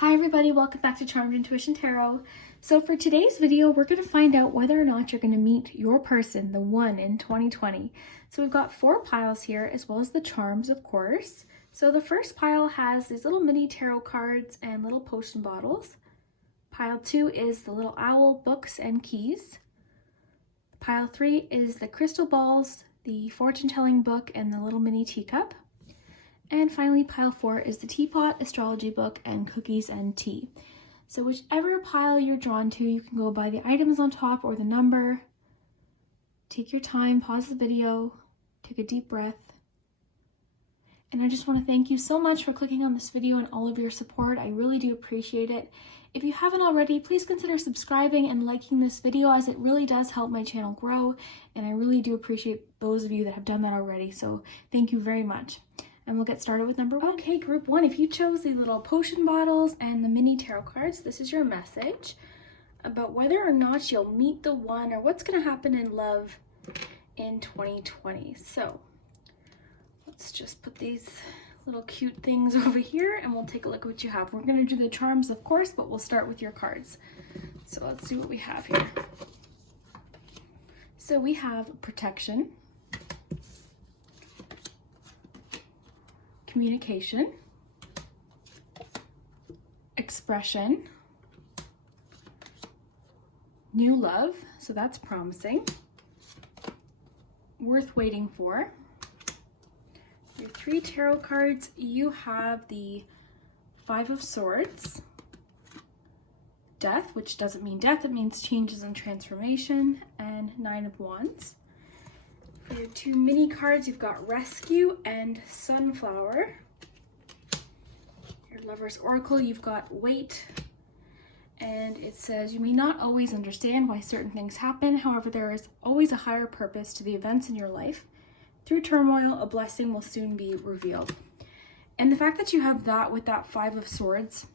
Hi everybody, welcome back to Charmed Intuition Tarot. So for today's video, we're going to find out whether or not you're going to meet your person, the one in 2020. So we've got 4 piles here, as well as the charms, of course. So the first pile has these little mini tarot cards and little potion bottles. Pile 2 is the little owl, books, and keys. Pile 3 is the crystal balls, the fortune-telling book, and the little mini teacup. And finally, pile 4 is the teapot, astrology book, and cookies and tea. So whichever pile you're drawn to, you can go by the items on top or the number. Take your time, pause the video, take a deep breath. And I just want to thank you so much for clicking on this video and all of your support. I really do appreciate it. If you haven't already, please consider subscribing and liking this video, as it really does help my channel grow. And I really do appreciate those of you that have done that already. So thank you very much. And we'll get started with number 1. Okay, group 1, if you chose the little potion bottles and the mini tarot cards, this is your message about whether or not you'll meet the one, or what's going to happen in love in 2020. So let's just put these little cute things over here and we'll take a look at what you have. We're going to do the charms, of course, but we'll start with your cards. So let's see what we have here. So we have protection, communication, expression, new love, so that's promising, worth waiting for. Your 3 tarot cards, you have the 5 of Swords, Death, which doesn't mean death, it means changes and transformation, and 9 of Wands. For your 2 mini cards, you've got Rescue and Sunflower. Your Lover's Oracle, you've got Wait, and it says, you may not always understand why certain things happen, however, there is always a higher purpose to the events in your life. Through turmoil, a blessing will soon be revealed. And the fact that you have that with that 5 of Swords,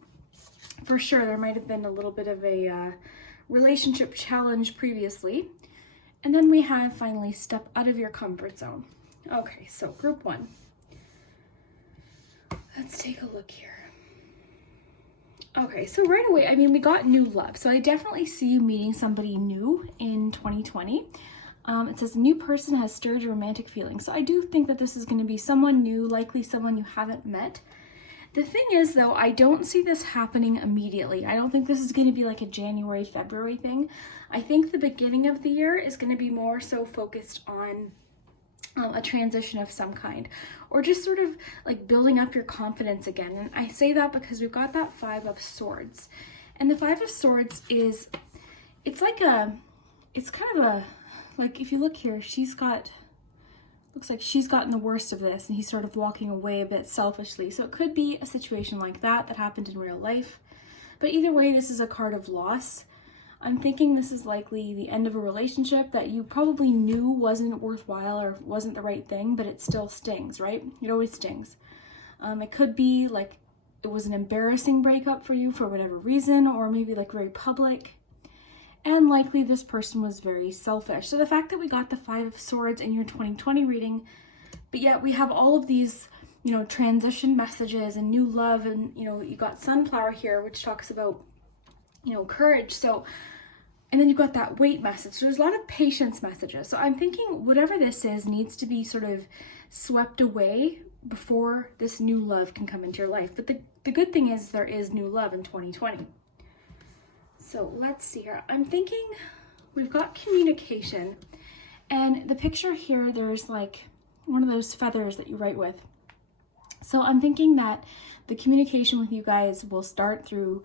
for sure there might have been a little bit of a relationship challenge previously. And then we have finally step out of your comfort zone. Okay, so group 1. Let's take a look here. Okay, so right away, I mean, we got new love. So I definitely see you meeting somebody new in 2020. It says a new person has stirred your romantic feelings. So I do think that this is going to be someone new, likely someone you haven't met. The thing is, though, I don't see this happening immediately. I don't think this is going to be like a January, February thing. I think the beginning of the year is going to be more so focused on a transition of some kind, or just sort of like building up your confidence again. And I say that because we've got that 5 of Swords. And the 5 of Swords is, it's kind of a, like if you look here, looks like she's gotten the worst of this and he's sort of walking away a bit selfishly. So it could be a situation like that happened in real life. But either way, this is a card of loss. I'm thinking this is likely the end of a relationship that you probably knew wasn't worthwhile or wasn't the right thing, but it still stings, right? It always stings. It could be like it was an embarrassing breakup for you for whatever reason, or maybe like very public. And likely this person was very selfish. So the fact that we got the 5 of Swords in your 2020 reading, but yet we have all of these, transition messages and new love, and, you got Sunflower here, which talks about, courage. So, and then you've got that wait message. So there's a lot of patience messages. So I'm thinking whatever this is needs to be sort of swept away before this new love can come into your life. But the good thing is there is new love in 2020. So let's see here. I'm thinking we've got communication, and the picture here, there's like one of those feathers that you write with. So I'm thinking that the communication with you guys will start through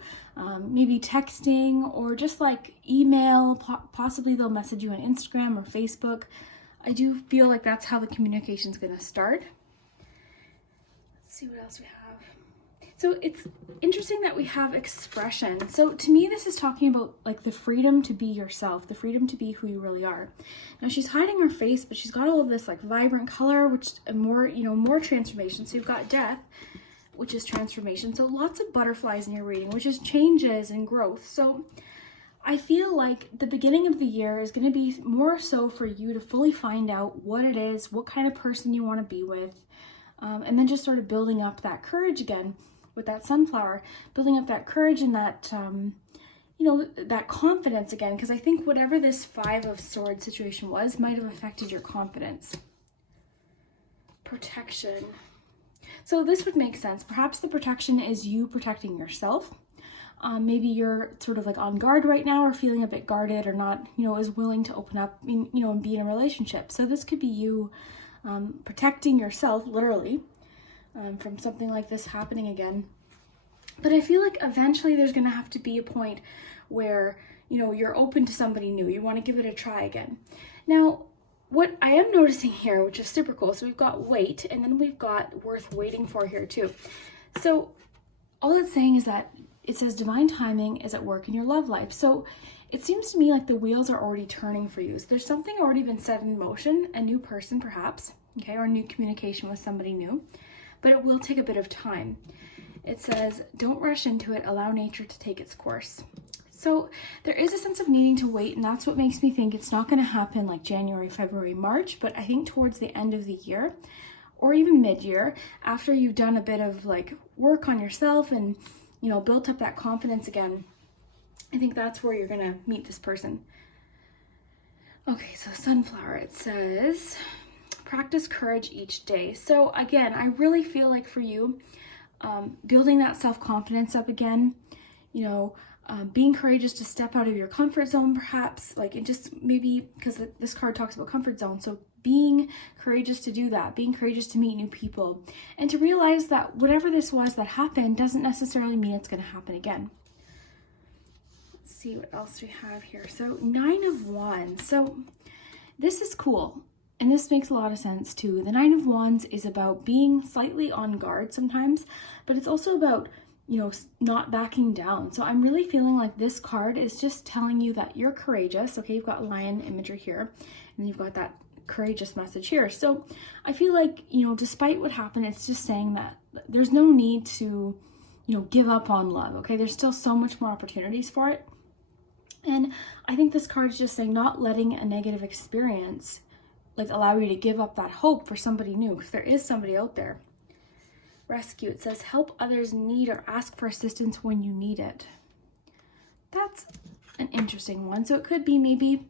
maybe texting or just like email. Possibly they'll message you on Instagram or Facebook. I do feel like that's how the communication is going to start. Let's see what else we have. So it's interesting that we have expression. So to me, this is talking about like the freedom to be yourself, the freedom to be who you really are. Now she's hiding her face, but she's got all of this like vibrant color, which more transformation. So you've got Death, which is transformation. So lots of butterflies in your reading, which is changes and growth. So I feel like the beginning of the year is going to be more so for you to fully find out what it is, what kind of person you want to be with, and then just sort of building up that courage again with that sunflower, building up that courage and that, that confidence again, because I think whatever this 5 of Swords situation was might have affected your confidence. Protection. So this would make sense. Perhaps the protection is you protecting yourself. Maybe you're sort of like on guard right now, or feeling a bit guarded, or not, as willing to open up, and be in a relationship. So this could be you protecting yourself, literally, from something like this happening again. But I feel like eventually there's going to have to be a point where, you're open to somebody new. You want to give it a try again. Now, what I am noticing here, which is super cool, so we've got wait, and then we've got worth waiting for here too. So all it's saying is that it says divine timing is at work in your love life. So it seems to me like the wheels are already turning for you. So there's something already been set in motion, a new person perhaps, okay, or new communication with somebody new, but it will take a bit of time. It says, don't rush into it, allow nature to take its course. So there is a sense of needing to wait, and that's what makes me think it's not going to happen like January, February, March, but I think towards the end of the year, or even mid-year, after you've done a bit of like work on yourself and, built up that confidence again, I think that's where you're going to meet this person. Okay, so sunflower, it says, practice courage each day. So again, I really feel like for you, building that self-confidence up again, being courageous to step out of your comfort zone, perhaps, like it just maybe, because this card talks about comfort zone. So being courageous to do that, being courageous to meet new people, and to realize that whatever this was that happened doesn't necessarily mean it's going to happen again. Let's see what else we have here. So 9 of Wands. So this is cool. And this makes a lot of sense too. The 9 of Wands is about being slightly on guard sometimes, but it's also about, not backing down. So I'm really feeling like this card is just telling you that you're courageous. Okay, you've got lion imagery here, and you've got that courageous message here. So I feel like, despite what happened, it's just saying that there's no need to, give up on love. Okay, there's still so much more opportunities for it. And I think this card is just saying not letting a negative experience allow you to give up that hope for somebody new, because there is somebody out there. Rescue, it says help others in need or ask for assistance when you need it. That's an interesting one. So it could be maybe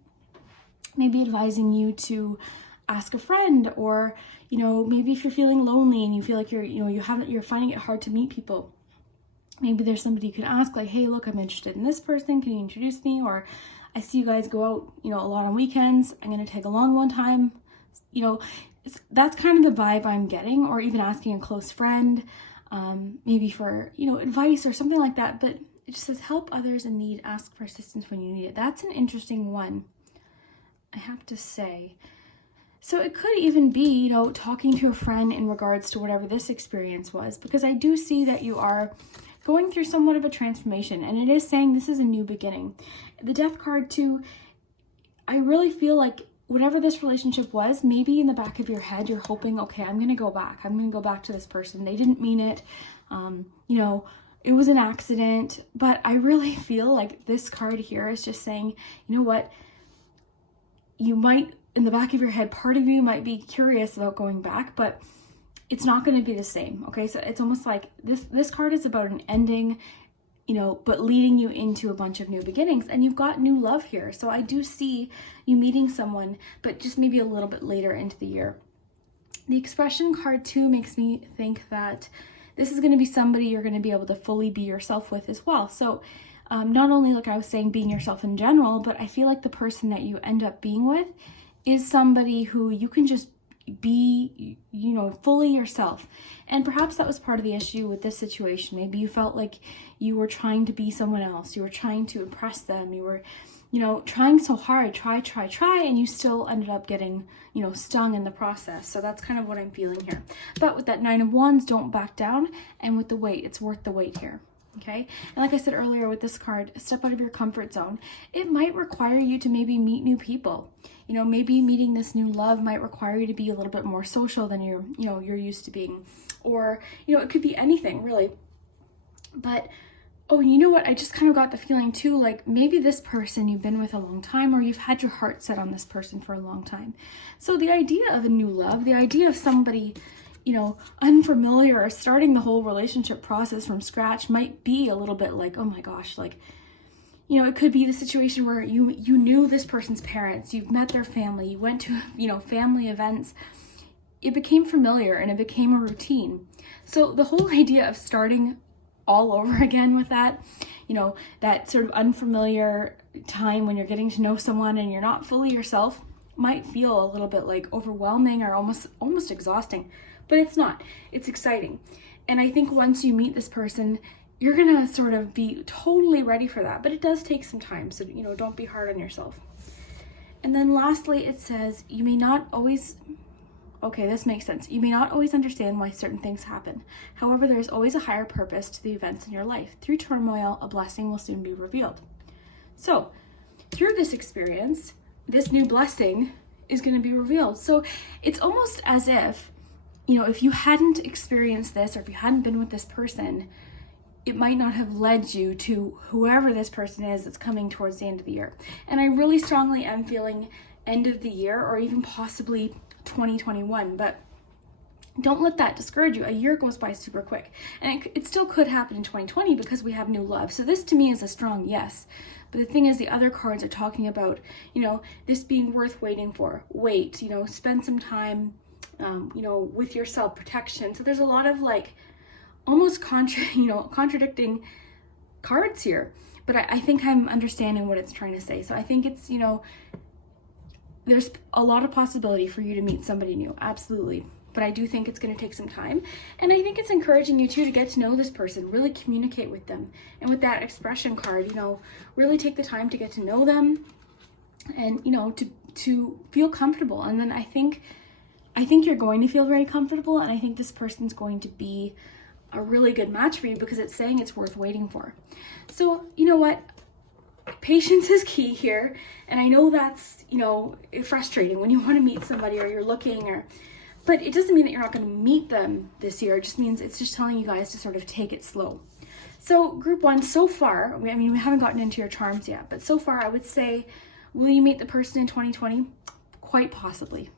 advising you to ask a friend, or maybe if you're feeling lonely and you feel like you're finding it hard to meet people, maybe there's somebody you can ask, like, hey, look, I'm interested in this person, can you introduce me? Or I see you guys go out, a lot on weekends. I'm going to tag along one time. That's kind of the vibe I'm getting, or even asking a close friend, maybe for, advice or something like that. But it just says help others in need, ask for assistance when you need it. That's an interesting one, I have to say. So it could even be, talking to a friend in regards to whatever this experience was, because I do see that you are going through somewhat of a transformation, and it is saying this is a new beginning. The Death card too, I really feel like whatever this relationship was, maybe in the back of your head, you're hoping, okay, I'm going to go back. I'm going to go back to this person. They didn't mean it. It was an accident. But I really feel like this card here is just saying, you know what? You might, in the back of your head, part of you might be curious about going back, but it's not going to be the same. Okay, so it's almost like this card is about an ending, but leading you into a bunch of new beginnings, and you've got new love here. So I do see you meeting someone, but just maybe a little bit later into the year. The expression card too makes me think that this is going to be somebody you're going to be able to fully be yourself with as well. So not only, like I was saying, being yourself in general, but I feel like the person that you end up being with is somebody who you can just be, fully yourself. And perhaps that was part of the issue with this situation. Maybe you felt like you were trying to be someone else. You were trying to impress them. You were, trying so hard, try, and you still ended up getting, stung in the process. So that's kind of what I'm feeling here. But with that 9 of Wands, don't back down. And with the wait, it's worth the wait here. Okay. And like I said earlier with this card, step out of your comfort zone. It might require you to maybe meet new people. Maybe meeting this new love might require you to be a little bit more social than you're used to being. Or, it could be anything really. But, oh, you know what? I just kind of got the feeling too, like maybe this person you've been with a long time, or you've had your heart set on this person for a long time. So the idea of a new love, the idea of somebody, unfamiliar, or starting the whole relationship process from scratch might be a little bit like, oh my gosh, like, it could be the situation where you knew this person's parents, you've met their family, you went to, family events. It became familiar and it became a routine. So the whole idea of starting all over again with that, that sort of unfamiliar time when you're getting to know someone and you're not fully yourself, might feel a little bit like overwhelming or almost exhausting, but it's not. It's exciting. And I think once you meet this person, you're gonna sort of be totally ready for that, but it does take some time. So, don't be hard on yourself. And then lastly, it says, you may not always, okay, this makes sense. You may not always understand why certain things happen. However, there is always a higher purpose to the events in your life. Through turmoil, a blessing will soon be revealed. So through this experience, this new blessing is going to be revealed. So it's almost as if, if you hadn't experienced this, or if you hadn't been with this person, it might not have led you to whoever this person is that's coming towards the end of the year. And I really strongly am feeling end of the year, or even possibly 2021, but don't let that discourage you. A year goes by super quick, and it still could happen in 2020 because we have new love. So this to me is a strong yes. But the thing is, the other cards are talking about, this being worth waiting for. Wait, spend some time, with your self-protection. So there's a lot of like almost contradicting cards here. But I think I'm understanding what it's trying to say. So I think it's, there's a lot of possibility for you to meet somebody new. Absolutely. But I do think it's going to take some time. And I think it's encouraging you too to get to know this person, really communicate with them. And with that expression card, really take the time to get to know them and, to feel comfortable. And then I think you're going to feel very comfortable. And I think this person's going to be a really good match for you because it's saying it's worth waiting for. So, you know what? Patience is key here. And I know that's, frustrating when you want to meet somebody or you're looking but it doesn't mean that you're not going to meet them this year. It just means it's just telling you guys to sort of take it slow. So group one, so far, we haven't gotten into your charms yet, but so far I would say, will you meet the person in 2020? Quite possibly.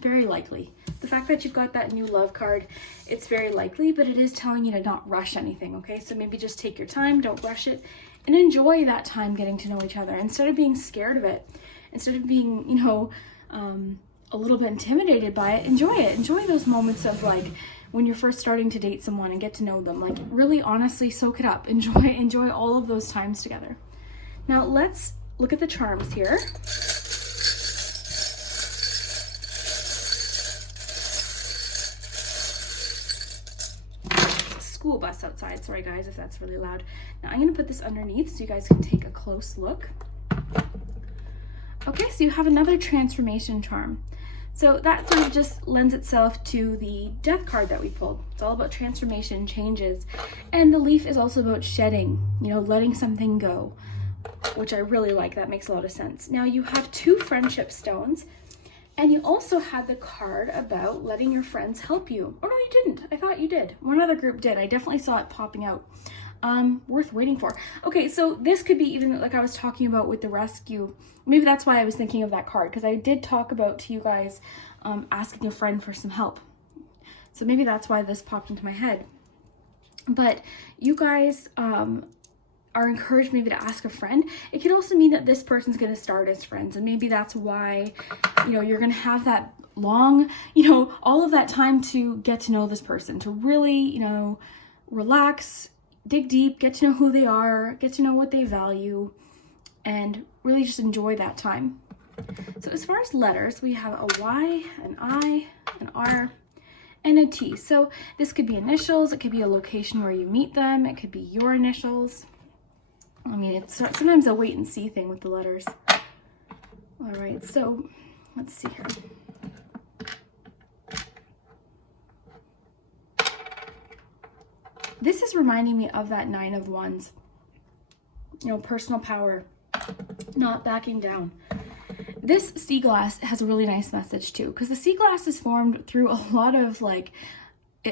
Very likely. The fact that you've got that new love card, it's very likely, but it is telling you to not rush anything, okay? So maybe just take your time, don't rush it, and enjoy that time getting to know each other. Instead of being scared of it, instead of being, a little bit intimidated by it, enjoy it. Enjoy those moments of like when you're first starting to date someone and get to know them. Like really honestly soak it up. Enjoy all of those times together. Now let's look at the charms here. School bus outside. Sorry guys if that's really loud. Now I'm going to put this underneath so you guys can take a close look. Okay, so you have another transformation charm. So that sort of just lends itself to the death card that we pulled. It's all about transformation, changes. And the leaf is also about shedding, letting something go, which I really like. That makes a lot of sense. Now you have two friendship stones, and you also had the card about letting your friends help you. Oh no, you didn't. I thought you did. One other group did. I definitely saw it popping out. Worth waiting for. Okay, so this could be even like I was talking about with the rescue. Maybe that's why I was thinking of that card, because I did talk about to you guys asking a friend for some help. So maybe that's why this popped into my head. But you guys are encouraged maybe to ask a friend. It could also mean that this person's going to start as friends, and maybe that's why you're going to have that long, all of that time to get to know this person, to really relax, dig deep, get to know who they are, get to know what they value, and really just enjoy that time. So as far as letters, we have a Y, an I, an R, and a T. So this could be initials, it could be a location where you meet them, it could be your initials. It's sometimes a wait and see thing with the letters. All right, so let's see here. This is reminding me of that 9 of Wands. Personal power, not backing down. This sea glass has a really nice message too, because the sea glass is formed through a lot of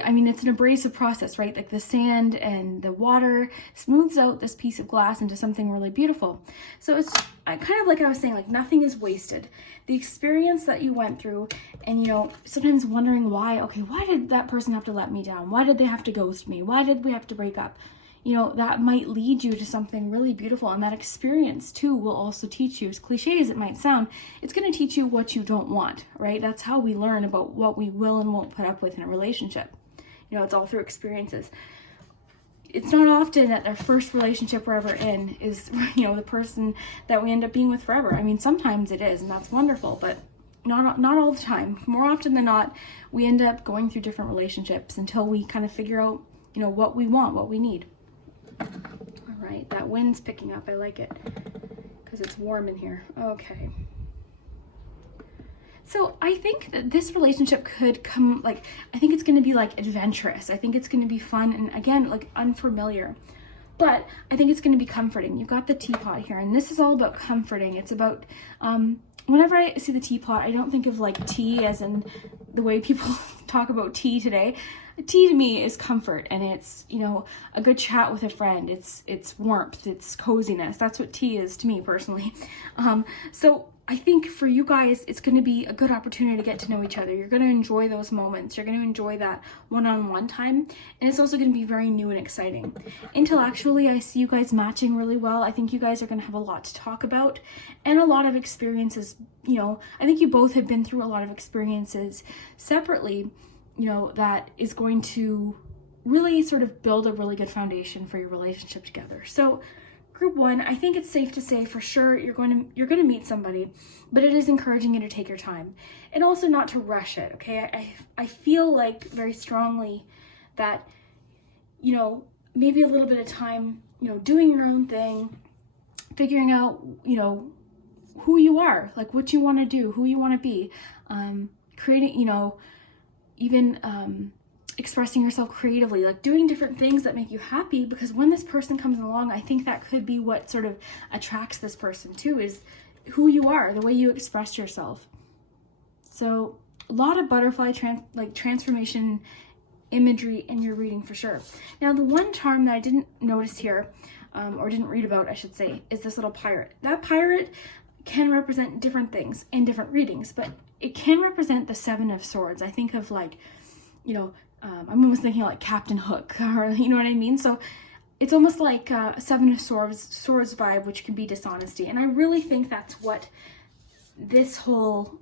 I mean, it's an abrasive process, right? Like the sand and the water smooths out this piece of glass into something really beautiful. So it's kind of like I was saying, like nothing is wasted. The experience that you went through, and you know, sometimes wondering why, okay, why did that person have to let me down? Why did they have to ghost me? Why did we have to break up? You know, that might lead you to something really beautiful. And that experience too will also teach you, as cliche as it might sound, it's going to teach you what you don't want, right? That's how we learn about what we will and won't put up with in a relationship. You know, it's all through experiences. It's not often that our first relationship we're ever in is, you know, the person that we end up being with forever. I mean, sometimes it is, and that's wonderful, but not all the time. More often than not, we end up going through different relationships until we kind of figure out, you know, what we want, what we need. All right, that wind's picking up. I like it because it's warm in here. Okay. So I think that this relationship could come, like, I think it's going to be like adventurous. I think it's going to be fun and again, like unfamiliar. But I think it's going to be comforting. You've got the teapot here, and this is all about comforting. It's about, whenever I see the teapot, I don't think of like tea as in the way people talk about tea today. Tea to me is comfort, and it's, you know, a good chat with a friend. It's warmth, it's coziness. That's what tea is to me personally. So I think for you guys, it's going to be a good opportunity to get to know each other. You're going to enjoy those moments. You're going to enjoy that one-on-one time. And it's also going to be very new and exciting. Intellectually, I see you guys matching really well. I think you guys are going to have a lot to talk about and a lot of experiences. You know, I think you both have been through a lot of experiences separately, you know, that is going to really sort of build a really good foundation for your relationship together. So group one, I think it's safe to say for sure you're going to meet somebody, but it is encouraging you to take your time and also not to rush it. Okay, I feel like very strongly that, you know, maybe a little bit of time, you know, doing your own thing, figuring out, you know, who you are, like what you want to do, who you want to be, creating, you know, even expressing yourself creatively, like doing different things that make you happy, because when this person comes along, I think that could be what sort of attracts this person too, is who you are, the way you express yourself. So a lot of butterfly transformation imagery in your reading for sure. Now the one charm that I didn't notice here, or didn't read about, I should say, is this little pirate. That pirate can represent different things in different readings, but it can represent the Seven of Swords. I think of like, you know, I'm almost thinking like Captain Hook, or you know what I mean? So it's almost like a Seven of Swords vibe, which can be dishonesty. And I really think that's what this whole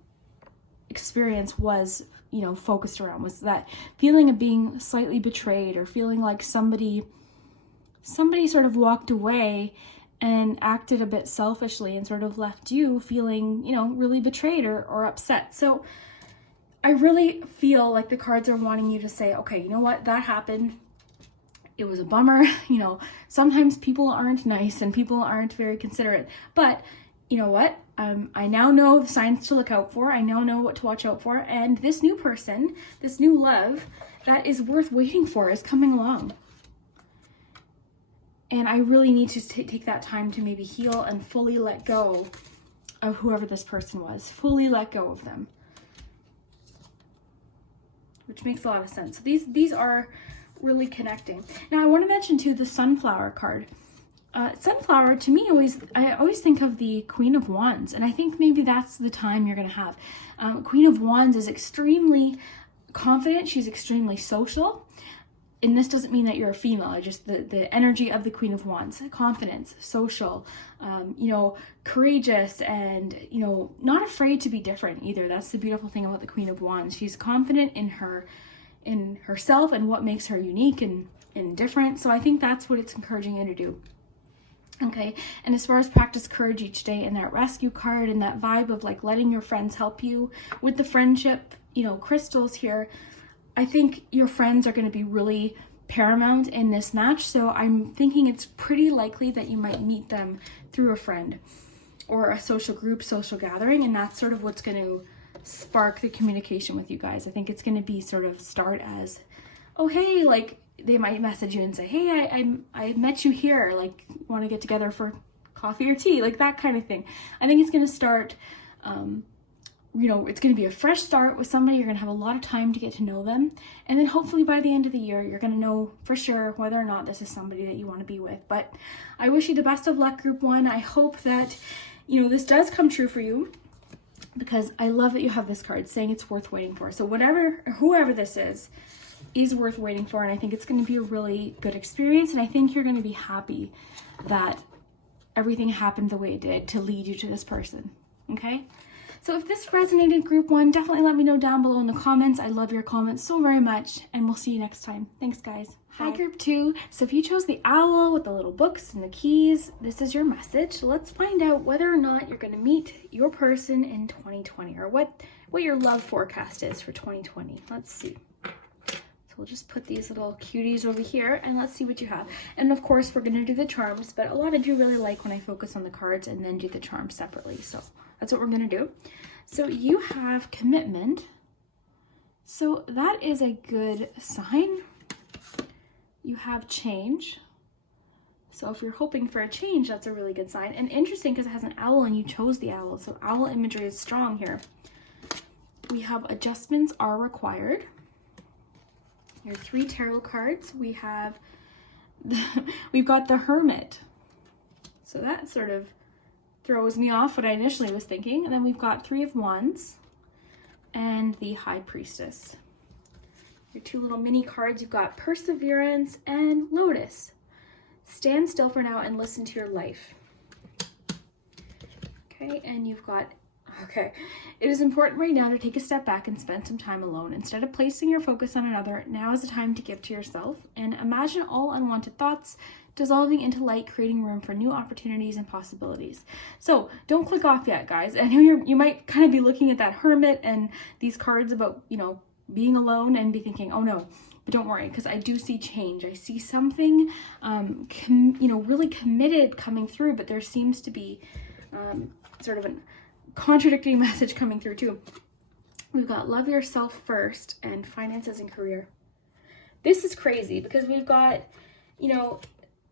experience was, you know, focused around, was that feeling of being slightly betrayed, or feeling like somebody sort of walked away and acted a bit selfishly and sort of left you feeling, you know, really betrayed or upset. So I really feel like the cards are wanting you to say, okay, you know what, that happened. It was a bummer. You know, sometimes people aren't nice and people aren't very considerate, but you know what? I now know the signs to look out for. I now know what to watch out for. And this new person, this new love that is worth waiting for is coming along. And I really need to take that time to maybe heal and fully let go of whoever this person was. Fully let go of them. Which makes a lot of sense. So these are really connecting. Now I want to mention too the Sunflower card. Sunflower, to me, I always think of the Queen of Wands, and I think maybe that's the time you're going to have. Queen of Wands is extremely confident. She's extremely social. And this doesn't mean that you're a female, just the energy of the Queen of Wands. Confidence, social, you know, courageous, and, you know, not afraid to be different either. That's the beautiful thing about the Queen of Wands. She's confident in herself and what makes her unique and different. So I think that's what it's encouraging you to do. Okay, and as far as practice courage each day, and that rescue card and that vibe of like letting your friends help you with the friendship, you know, crystals here, I think your friends are going to be really paramount in this match. So I'm thinking it's pretty likely that you might meet them through a friend or a social group, social gathering, and that's sort of what's going to spark the communication with you guys. I think it's going to be sort of start as, oh, hey, like, they might message you and say, hey, I met you here, like, want to get together for coffee or tea, like that kind of thing. I think it's going to start you know, it's going to be a fresh start with somebody. You're going to have a lot of time to get to know them. And then hopefully by the end of the year, you're going to know for sure whether or not this is somebody that you want to be with. But I wish you the best of luck, Group 1. I hope that, you know, this does come true for you, because I love that you have this card saying it's worth waiting for. So whatever, whoever this is worth waiting for. And I think it's going to be a really good experience. And I think you're going to be happy that everything happened the way it did to lead you to this person. Okay? So if this resonated, Group 1, definitely let me know down below in the comments. I love your comments so very much, and we'll see you next time. Thanks, guys. Hi, Group 2. So if you chose the owl with the little books and the keys, this is your message. Let's find out whether or not you're going to meet your person in 2020, or what your love forecast is for 2020. Let's see. So we'll just put these little cuties over here, and let's see what you have. And of course, we're going to do the charms, but a lot of you really like when I focus on the cards and then do the charms separately. So that's what we're going to do. So you have commitment. So that is a good sign. You have change. So if you're hoping for a change, that's a really good sign. And interesting, because it has an owl and you chose the owl. So owl imagery is strong here. We have adjustments are required. Your 3 tarot cards. We have, we've got the Hermit. So that sort of throws me off what I initially was thinking. And then we've got 3 of Wands and the High Priestess. Your 2 little mini cards, you've got Perseverance and Lotus. Stand still for now and listen to your life. Okay, and you've got, okay. It is important right now to take a step back and spend some time alone. Instead of placing your focus on another, now is the time to give to yourself. And imagine all unwanted thoughts dissolving into light, creating room for new opportunities and possibilities. So don't click off yet, guys. I know you might kind of be looking at that Hermit and these cards about, you know, being alone and be thinking, oh no, but don't worry, because I do see change. I see something, you know, really committed coming through, but there seems to be sort of a contradicting message coming through too. We've got love yourself first and finances and career. This is crazy because we've got, you know,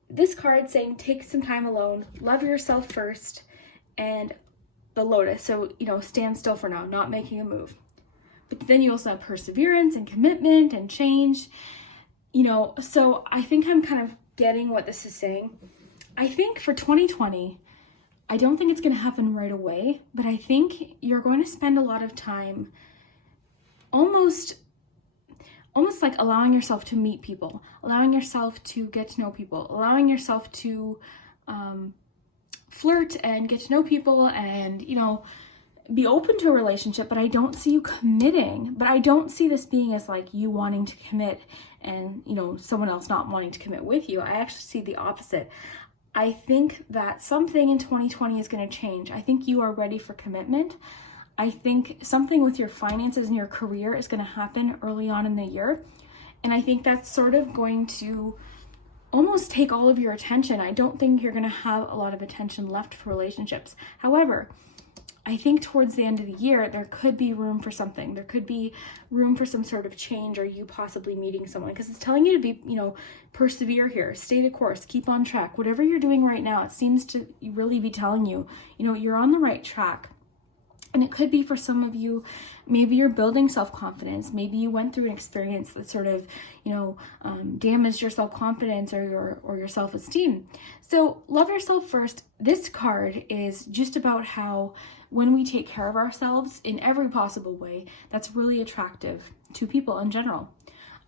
this card saying take some time alone, love yourself first, and the Lotus. So, you know, stand still for now, not making a move. But then you also have perseverance and commitment and change, you know. So I think I'm kind of getting what this is saying. I think for 2020, I don't think it's going to happen right away, but I think you're going to spend a lot of time almost like allowing yourself to meet people, allowing yourself to get to know people, allowing yourself to flirt and get to know people and, you know, be open to a relationship. But I don't see you committing. But I don't see this being as like you wanting to commit and, you know, someone else not wanting to commit with you. I actually see the opposite. I think that something in 2020 is going to change. I think you are ready for commitment. I think something with your finances and your career is going to happen early on in the year. And I think that's sort of going to almost take all of your attention. I don't think you're going to have a lot of attention left for relationships. However, I think towards the end of the year, there could be room for something. There could be room for some sort of change, or you possibly meeting someone, because it's telling you to be, you know, persevere here, stay the course, keep on track. Whatever you're doing right now, it seems to really be telling you, you know, you're on the right track. And it could be for some of you, maybe you're building self-confidence. Maybe you went through an experience that sort of, you know, damaged your self-confidence or your self-esteem. So love yourself first. This card is just about how when we take care of ourselves in every possible way, that's really attractive to people in general.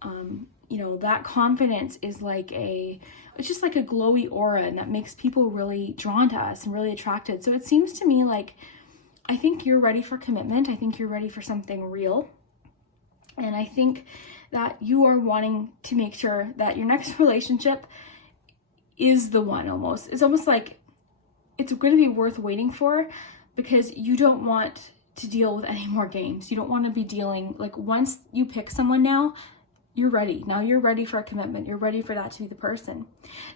You know, that confidence is like it's just like a glowy aura, and that makes people really drawn to us and really attracted. So it seems to me like, I think you're ready for commitment. I think you're ready for something real. And I think that you are wanting to make sure that your next relationship is the one almost. It's almost like it's going to be worth waiting for, because you don't want to deal with any more games. You don't want to be dealing, like, once you pick someone now, you're ready. Now you're ready for a commitment. You're ready for that to be the person.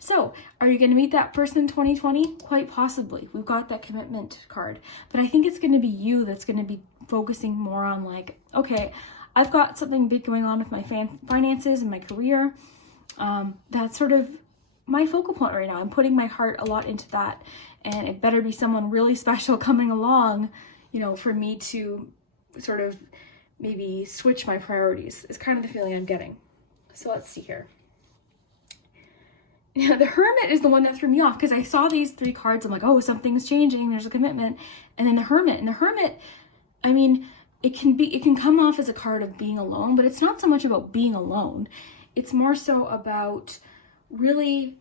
So are you going to meet that person in 2020? Quite possibly. We've got that commitment card. But I think it's going to be you that's going to be focusing more on like, okay, I've got something big going on with my finances and my career. That's sort of my focal point right now. I'm putting my heart a lot into that. And it better be someone really special coming along, you know, for me to sort of maybe switch my priorities, is kind of the feeling I'm getting. So let's see here. The Hermit is the one that threw me off because I saw these 3 cards. I'm like, oh, something's changing. There's a commitment. And then the Hermit. And the Hermit, I mean, it can come off as a card of being alone, but it's not so much about being alone. It's more so about really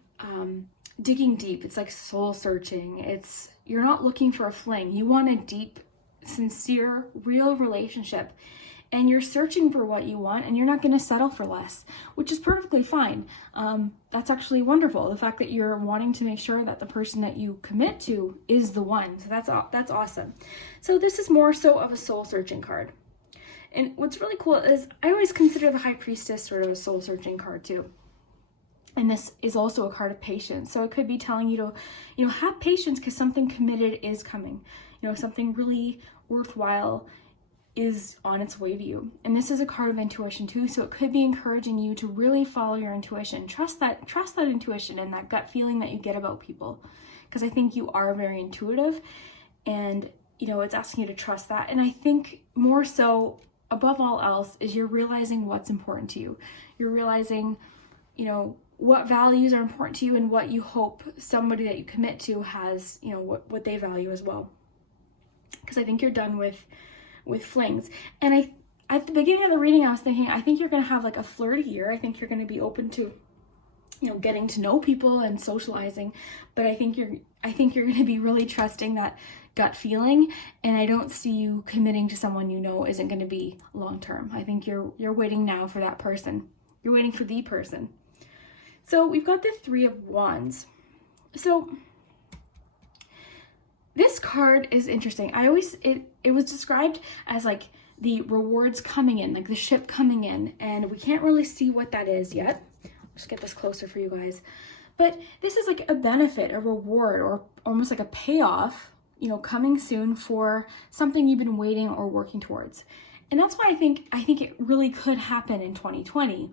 digging deep. It's like soul searching. You're not looking for a fling. You want a deep, sincere, real relationship. And you're searching for what you want, and you're not going to settle for less, which is perfectly fine. That's actually wonderful. The fact that you're wanting to make sure that the person that you commit to is the one. So that's awesome. So this is more so of a soul searching card. And what's really cool is I always consider the High Priestess sort of a soul searching card too. And this is also a card of patience. So it could be telling you to, have patience because something committed is coming. Something really worthwhile is on its way to you. And this is a card of intuition too, so it could be encouraging you to really follow your intuition. Trust that intuition and that gut feeling that you get about people, because I think you are very intuitive, and it's asking you to trust that. And I think more so above all else is you're realizing what's important to you. You're realizing what values are important to you and what you hope somebody that you commit to has, what they value as well. Because I think you're done with flings. And at the beginning of the reading, I was thinking, I think you're going to have like a flirty year. I think you're going to be open to, getting to know people and socializing. But I think you're going to be really trusting that gut feeling. And I don't see you committing to someone isn't going to be long term. I think you're waiting now for that person. You're waiting for the person. So we've got the 3 of Wands. So this card is interesting. It was described as like the rewards coming in, like the ship coming in, and we can't really see what that is yet. I'll just get this closer for you guys. But this is like a benefit, a reward, or almost like a payoff, coming soon for something you've been waiting or working towards. And that's why I think it really could happen in 2020.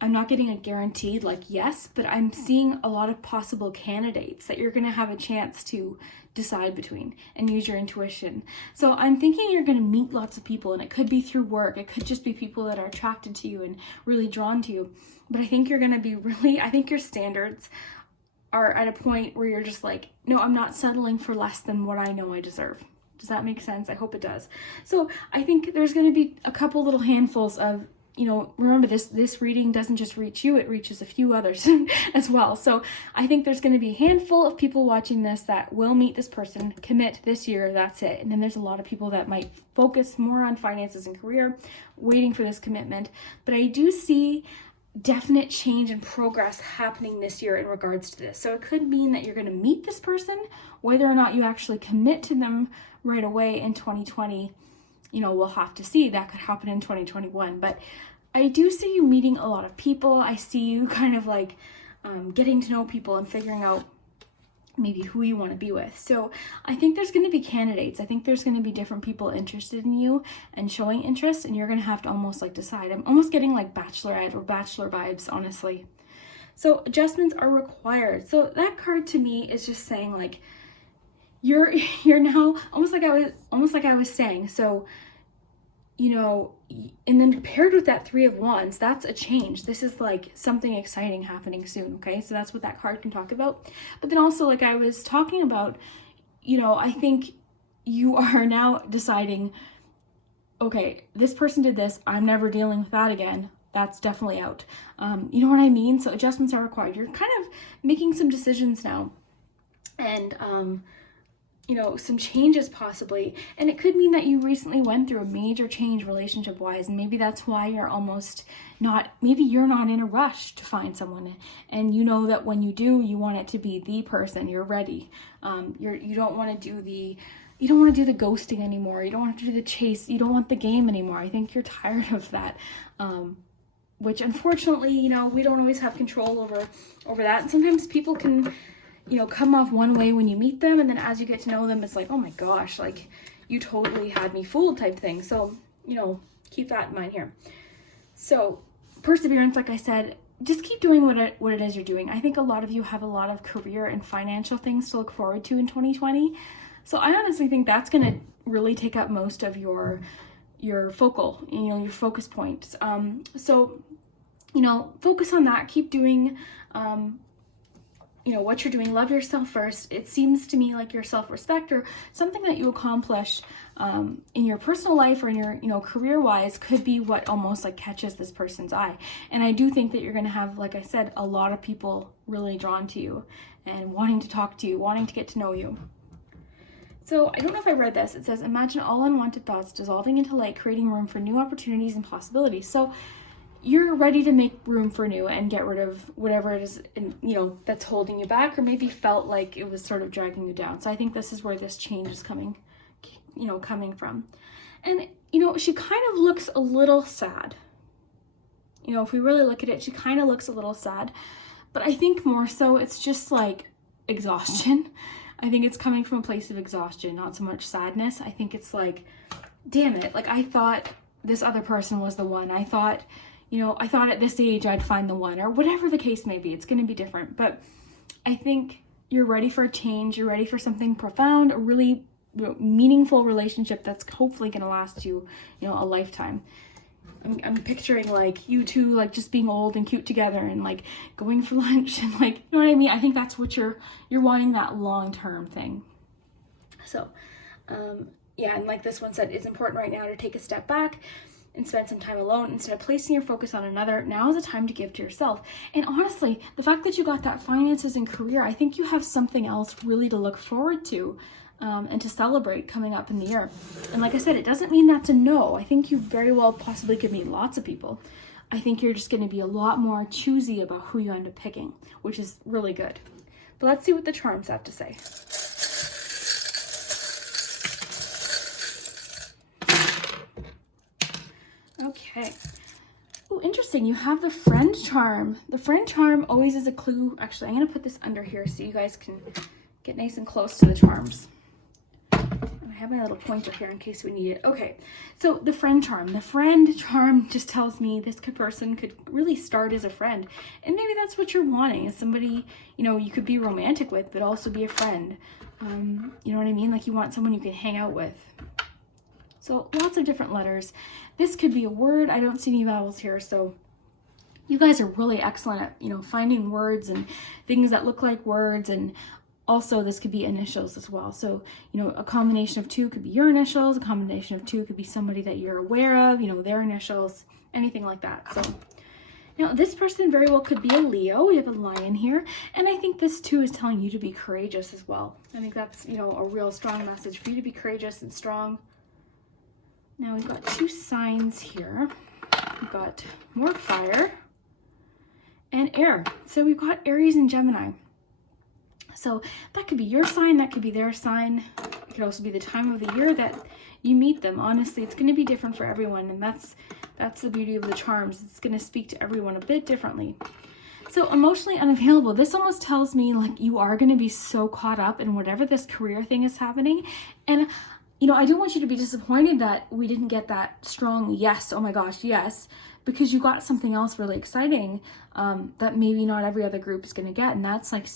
I'm not getting a guaranteed yes, but I'm seeing a lot of possible candidates that you're going to have a chance to decide between and use your intuition. So I'm thinking you're going to meet lots of people, and it could be through work. It could just be people that are attracted to you and really drawn to you. But I think you're going to be I think your standards are at a point where you're just like, no, I'm not settling for less than what I know I deserve. Does that make sense? I hope it does. So I think there's going to be a couple little handfuls of, remember this reading doesn't just reach you, it reaches a few others as well. So I think there's going to be a handful of people watching this that will meet this person, commit this year, that's it. And then there's a lot of people that might focus more on finances and career, waiting for this commitment. But I do see definite change and progress happening this year in regards to this. So it could mean that you're going to meet this person, whether or not you actually commit to them right away in 2020. We'll have to see. That could happen in 2021. But I do see you meeting a lot of people. I see you kind of like getting to know people and figuring out maybe who you want to be with. So I think there's going to be candidates. I think there's going to be different people interested in you and showing interest, and you're going to have to almost decide. I'm almost getting like bachelorette or bachelor vibes, honestly. So adjustments are required. So that card to me is just saying you're now almost like I was saying. So, and then paired with that 3 of Wands, that's a change. This is like something exciting happening soon. Okay. So that's what that card can talk about. But then also, like I was talking about, I think you are now deciding, okay, this person did this. I'm never dealing with that again. That's definitely out. You know what I mean? So adjustments are required. You're kind of making some decisions now, and, some changes possibly. And it could mean that you recently went through a major change relationship wise. And maybe that's why you're you're not in a rush to find someone. And that when you do, you want it to be the person. You're ready. You don't want to do the ghosting anymore. You don't want to do the chase. You don't want the game anymore. I think you're tired of that. Which unfortunately, we don't always have control over that. And sometimes people can come off one way when you meet them, and then as you get to know them, it's like, oh my gosh, you totally had me fooled type thing. So, keep that in mind here. So, perseverance, like I said, just keep doing what it is you're doing. I think a lot of you have a lot of career and financial things to look forward to in 2020. So I honestly think that's going to really take up most of your your focal, your focus points. So, focus on that. Keep doing, what you're doing. Love yourself first. It seems to me like your self-respect or something that you accomplish in your personal life or in your career-wise could be what almost like catches this person's eye. And I do think that you're going to have, like I said, a lot of people really drawn to you and wanting to talk to you, wanting to get to know you. So I don't know if I read this. It says, imagine all unwanted thoughts dissolving into light, creating room for new opportunities and possibilities. So you're ready to make room for new and get rid of whatever it is, that's holding you back or maybe felt like it was sort of dragging you down. So I think this is where this change is coming from. And, she kind of looks a little sad. If we really look at it, she kind of looks a little sad. But I think more so it's just like exhaustion. I think it's coming from a place of exhaustion, not so much sadness. I think it's like, damn it, like I thought this other person was the one. I thought at this age I'd find the one, or whatever the case may be. It's going to be different. But I think you're ready for a change. You're ready for something profound, a really meaningful relationship that's hopefully going to last you, a lifetime. I'm picturing like you two like just being old and cute together and like going for lunch and like, you know what I mean? I think that's what you're wanting, that long-term thing. So, and like this one said, it's important right now to take a step back and spend some time alone instead of placing your focus on another. Now is the time to give to yourself. And honestly, the fact that you got that finances and career, I think you have something else really to look forward to. And to celebrate coming up in the year. And like I said, it doesn't mean that's a no. I think you very well possibly could meet lots of people. I think you're just going to be a lot more choosy about who you end up picking, which is really good. But let's see what the charms have to say. Okay. Oh, interesting. You have the friend charm. The friend charm always is a clue. Actually, I'm going to put this under here so you guys can get nice and close to the charms. I have my little pointer here in case we need it. Okay, so the friend charm. The friend charm just tells me this person could really start as a friend. And maybe that's what you're wanting, is somebody, you could be romantic with, but also be a friend. You know what I mean? Like you want someone you can hang out with. So lots of different letters. This could be a word. I don't see any vowels here, so you guys are really excellent at, finding words and things that look like words. And also, this could be initials as well. So, a combination of two could be your initials. A combination of two could be somebody that you're aware of, their initials, anything like that. So, this person very well could be a Leo. We have a lion here. And I think this too is telling you to be courageous as well. I think that's, a real strong message for you to be courageous and strong. Now we've got two signs here. We've got more fire and air. So we've got Aries and Gemini. So that could be your sign, that could be their sign. It could also be the time of the year that you meet them. Honestly, it's going to be different for everyone, and that's the beauty of the charms. It's going to speak to everyone a bit differently. So emotionally unavailable, this almost tells me like you are going to be so caught up in whatever this career thing is happening. And I don't want you to be disappointed that we didn't get that strong yes, oh my gosh, yes, because you got something else really exciting that maybe not every other group is going to get. And that's like,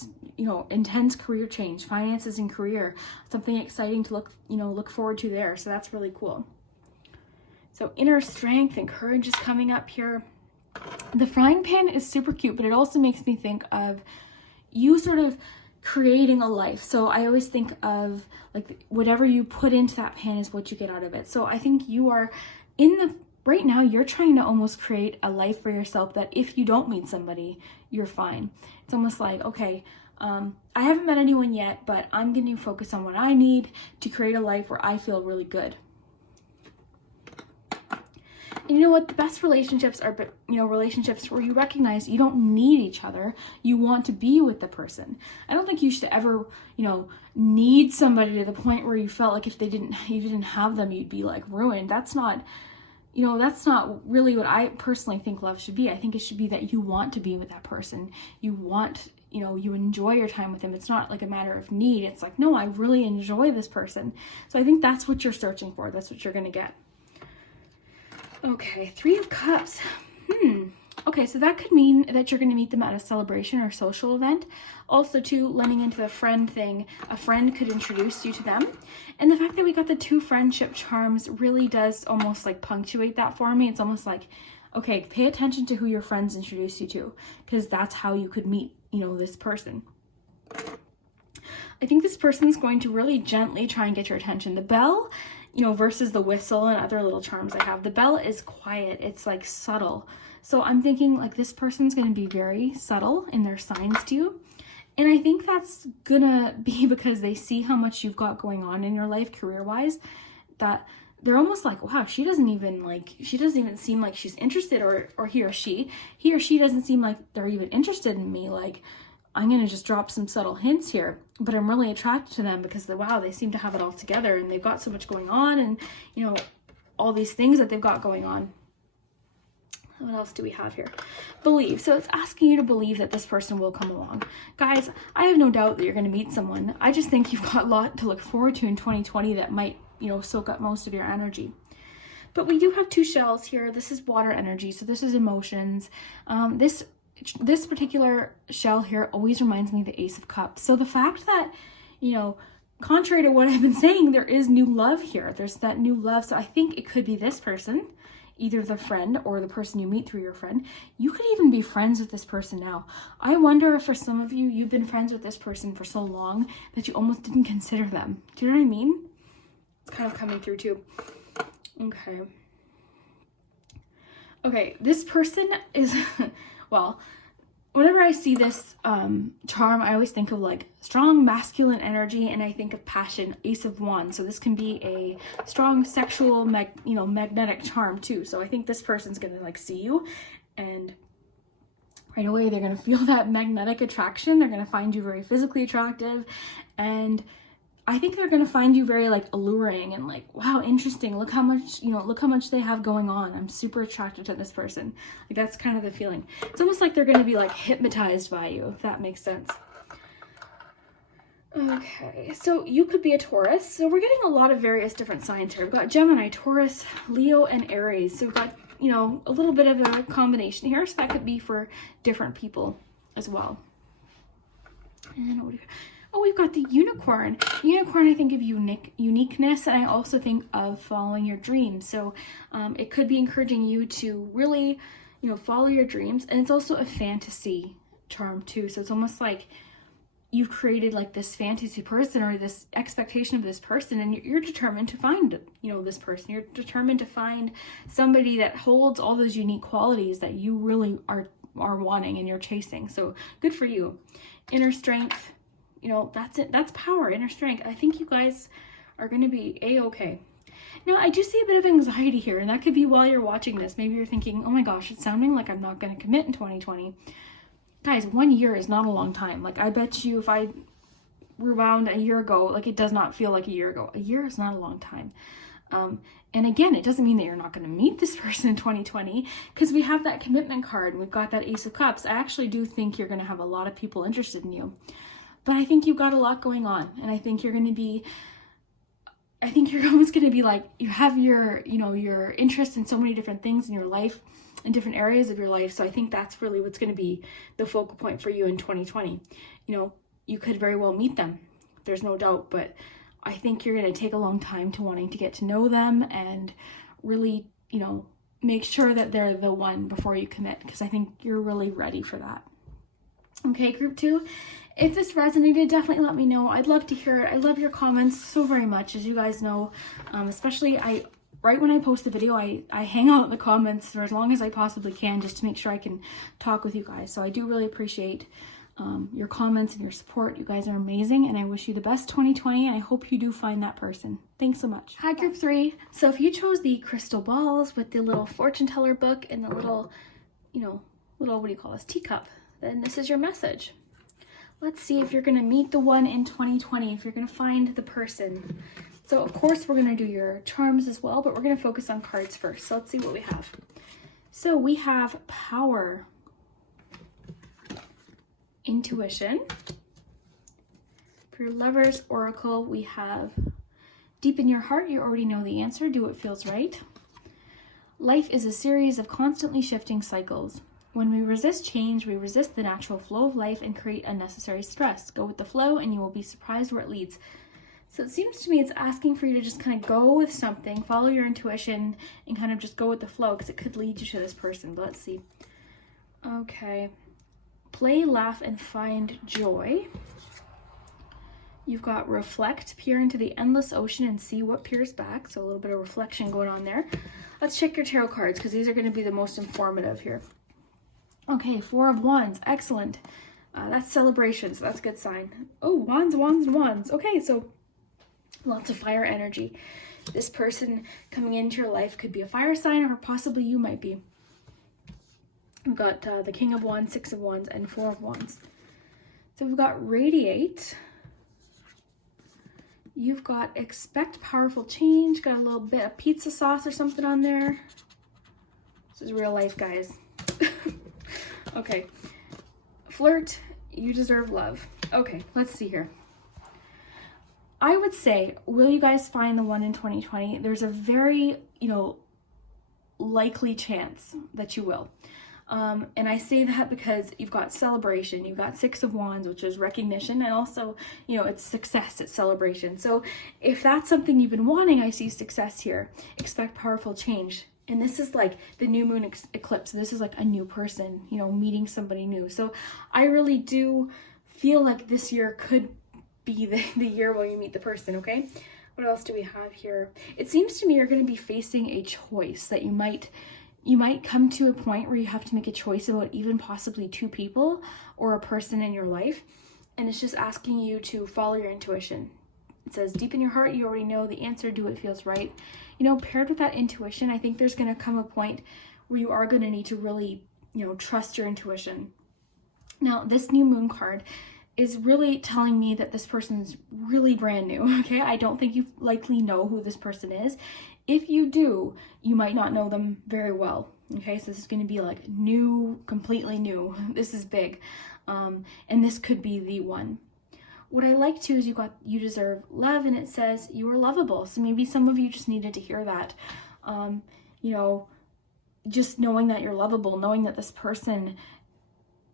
intense career change, finances and career, something exciting to look forward to there. So that's really cool. So inner strength and courage is coming up here. The frying pan is super cute, but it also makes me think of you sort of creating a life. So I always think of like whatever you put into that pan is what you get out of it. So I think you are right now you're trying to almost create a life for yourself that if you don't meet somebody, you're fine. It's almost like, okay, I haven't met anyone yet, but I'm going to focus on what I need to create a life where I feel really good. And you know what? The best relationships are, relationships where you recognize you don't need each other. You want to be with the person. I don't think you should ever, need somebody to the point where you felt like if you didn't have them, you'd be like ruined. That's not really what I personally think love should be. I think it should be that you want to be with that person. You want, you enjoy your time with them. It's not like a matter of need. It's like, no, I really enjoy this person. So I think that's what you're searching for. That's what you're going to get. Okay, 3 of Cups. Okay, so that could mean that you're going to meet them at a celebration or social event. Also, too, lending into the friend thing, a friend could introduce you to them. And the fact that we got the 2 friendship charms really does almost like punctuate that for me. It's almost like, okay, pay attention to who your friends introduce you to, because that's how you could meet, you know, this person. I think this person's going to really gently try and get your attention. The bell, you know, versus the whistle and other little charms I have, the bell is quiet. It's like subtle. So I'm thinking like this person's going to be very subtle in their signs to you. And I think that's gonna be because they see how much you've got going on in your life career-wise, that they're almost like, wow, she doesn't even seem like she's interested, or he or she doesn't seem like they're even interested in me. Like, I'm going to just drop some subtle hints here, but I'm really attracted to them because wow, they seem to have it all together and they've got so much going on, and, you know, all these things that they've got going on. What else do we have here? Believe. So it's asking you to believe that this person will come along. Guys, I have no doubt that you're going to meet someone. I just think you've got a lot to look forward to in 2020 that might, you know, soak up most of your energy. But we do have 2 shells here. This is water energy, so this is emotions. This particular shell here always reminds me of the Ace of Cups. So the fact that, you know, contrary to what I've been saying, there is new love here. There's that new love. So I think it could be this person, either the friend or the person you meet through your friend. You could even be friends with this person now. I wonder if for some of you, you've been friends with this person for so long that you almost didn't consider them. Do you know what I mean? It's kind of coming through too. Okay, this person is, well, whenever I see this charm, I always think of like strong masculine energy, and I think of passion, Ace of Wands. So this can be a strong sexual, magnetic charm too. So I think this person's gonna like see you, and right away they're gonna feel that magnetic attraction. They're gonna find you very physically attractive, and I think they're going to find you very like alluring and like, wow, interesting. Look how much they have going on. I'm super attracted to this person. Like, that's kind of the feeling. It's almost like they're going to be like hypnotized by you, if that makes sense. Okay, so you could be a Taurus. So we're getting a lot of various different signs here. We've got Gemini, Taurus, Leo, and Aries. So we've got, you know, a little bit of a combination here. So that could be for different people as well. And what do we got? Oh, we've got the unicorn. Unicorn, I think of uniqueness, and I also think of following your dreams. So it could be encouraging you to really, you know, follow your dreams. And it's also a fantasy charm too. So it's almost like you've created like this fantasy person or this expectation of this person, and you're determined to find, you know, this person. You're determined to find somebody that holds all those unique qualities that you really are wanting and you're chasing. So good for you. Inner strength. You know, that's it. That's power, inner strength. I think you guys are going to be A-okay. Now, I do see a bit of anxiety here, and that could be while you're watching this. Maybe you're thinking, oh my gosh, it's sounding like I'm not going to commit in 2020. Guys, 1 year is not a long time. Like, I bet you if I rewound a year ago, like, it does not feel like a year ago. A year is not a long time. And again, it doesn't mean that you're not going to meet this person in 2020, because we have that commitment card and we've got that Ace of Cups. I actually do think you're going to have a lot of people interested in you. But I think you've got a lot going on, and I think you're almost going to be like, you have your, you know, your interest in so many different things in your life, in different areas of your life. So I think that's really what's going to be the focal point for you in 2020. You know, you could very well meet them. There's no doubt, but I think you're going to take a long time to wanting to get to know them and really, you know, make sure that they're the one before you commit, because I think you're really ready for that. Okay, group 2. If this resonated, definitely let me know. I'd love to hear it. I love your comments so very much, as you guys know. Especially right when I post the video, I hang out in the comments for as long as I possibly can, just to make sure I can talk with you guys. So I do really appreciate your comments and your support. You guys are amazing, and I wish you the best 2020, and I hope you do find that person. Thanks so much. Hi, group 3. So if you chose the crystal balls with the little fortune teller book and the little, you know, what do you call this, teacup, then this is your message. Let's see if you're going to meet the one in 2020, if you're going to find the person. So, of course, we're going to do your charms as well, but we're going to focus on cards first. So, let's see what we have. So, we have power, intuition. For your lover's oracle, we have deep in your heart, you already know the answer. Do what feels right. Life is a series of constantly shifting cycles. When we resist change, we resist the natural flow of life and create unnecessary stress. Go with the flow and you will be surprised where it leads. So it seems to me it's asking for you to just kind of go with something, follow your intuition, and kind of just go with the flow, because it could lead you to this person. But let's see. Okay. Play, laugh, and find joy. You've got reflect, peer into the endless ocean and see what peers back. So a little bit of reflection going on there. Let's check your tarot cards, because these are going to be the most informative here. Okay, 4 of Wands. Excellent. That's celebration, so that's a good sign. Oh, Wands, Wands, and Wands. Okay, so lots of fire energy. This person coming into your life could be a fire sign, or possibly you might be. We've got the King of Wands, 6 of Wands, and 4 of Wands. So we've got radiate. You've got expect powerful change. Got a little bit of pizza sauce or something on there. This is real life, guys. Okay. Flirt, you deserve love. Okay, let's see here. I would say, will you guys find the one in 2020? There's a very, likely chance that you will. And I say that because you've got celebration, you've got 6 of Wands, which is recognition, and also, it's success, it's celebration. So if that's something you've been wanting, I see success here. Expect powerful change. And this is like the new moon eclipse. This is like a new person, meeting somebody new. So I really do feel like this year could be the year where you meet the person, okay? What else do we have here? It seems to me you're going to be facing a choice that you might come to a point where you have to make a choice about even possibly 2 people or a person in your life. And it's just asking you to follow your intuition. It says, deep in your heart, you already know the answer, do what feels right. Paired with that intuition, I think there's going to come a point where you are going to need to really, trust your intuition. Now, this new moon card is really telling me that this person's really brand new, okay? I don't think you likely know who this person is. If you do, you might not know them very well, okay? So this is going to be like new, completely new. This is big. And this could be the one. What I like too is you deserve love, and it says you are lovable. So maybe some of you just needed to hear that. Just knowing that you're lovable, knowing that this person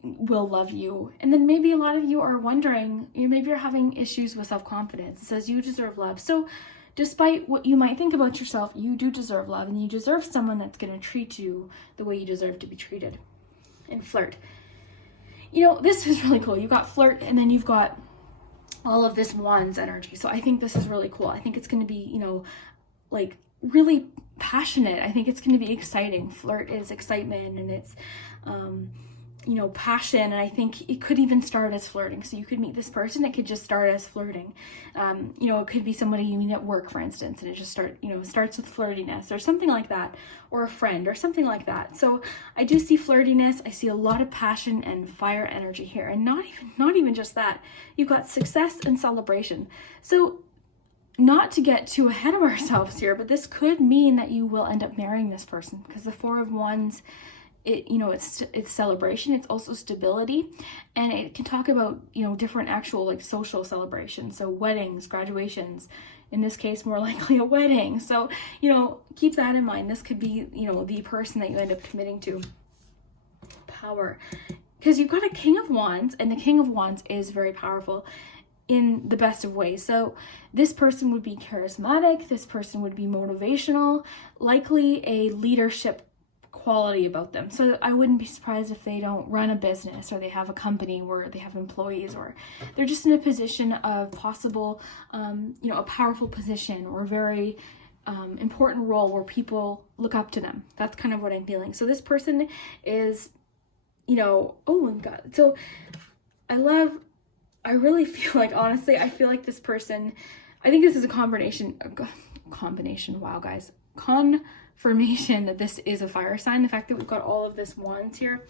will love you. And then maybe a lot of you are wondering, maybe you're having issues with self-confidence. It says you deserve love. So despite what you might think about yourself, you do deserve love, and you deserve someone that's going to treat you the way you deserve to be treated. And flirt. This is really cool. You've got flirt, and then you've got all of this Wands energy. So I think this is really cool. I think it's going to be, like really passionate. I think it's going to be exciting. Flirt is excitement, and it's, passion. And I think it could even start as flirting. So you could meet this person. It could just start as flirting. It could be somebody you meet at work, for instance, and it just starts with flirtiness or something like that, or a friend or something like that. So I do see flirtiness. I see a lot of passion and fire energy here, and not even just that. You've got success and celebration. So not to get too ahead of ourselves here, but this could mean that you will end up marrying this person, because the 4 of Wands, it's celebration. It's also stability, and it can talk about, different actual like social celebrations. So weddings, graduations, in this case, more likely a wedding. So, keep that in mind. This could be, the person that you end up committing to. Power, because you've got a King of Wands, and the King of Wands is very powerful in the best of ways. So this person would be charismatic. This person would be motivational, likely a leadership quality about them. So I wouldn't be surprised if they don't run a business, or they have a company where they have employees, or they're just in a position of possible, a powerful position, or very important role where people look up to them. That's kind of what I'm feeling. So this person is, oh my God. So I really feel like, honestly, I feel like this person, I think this is a combination, wow, guys, confirmation that this is a fire sign. The fact that we've got all of this Wands here,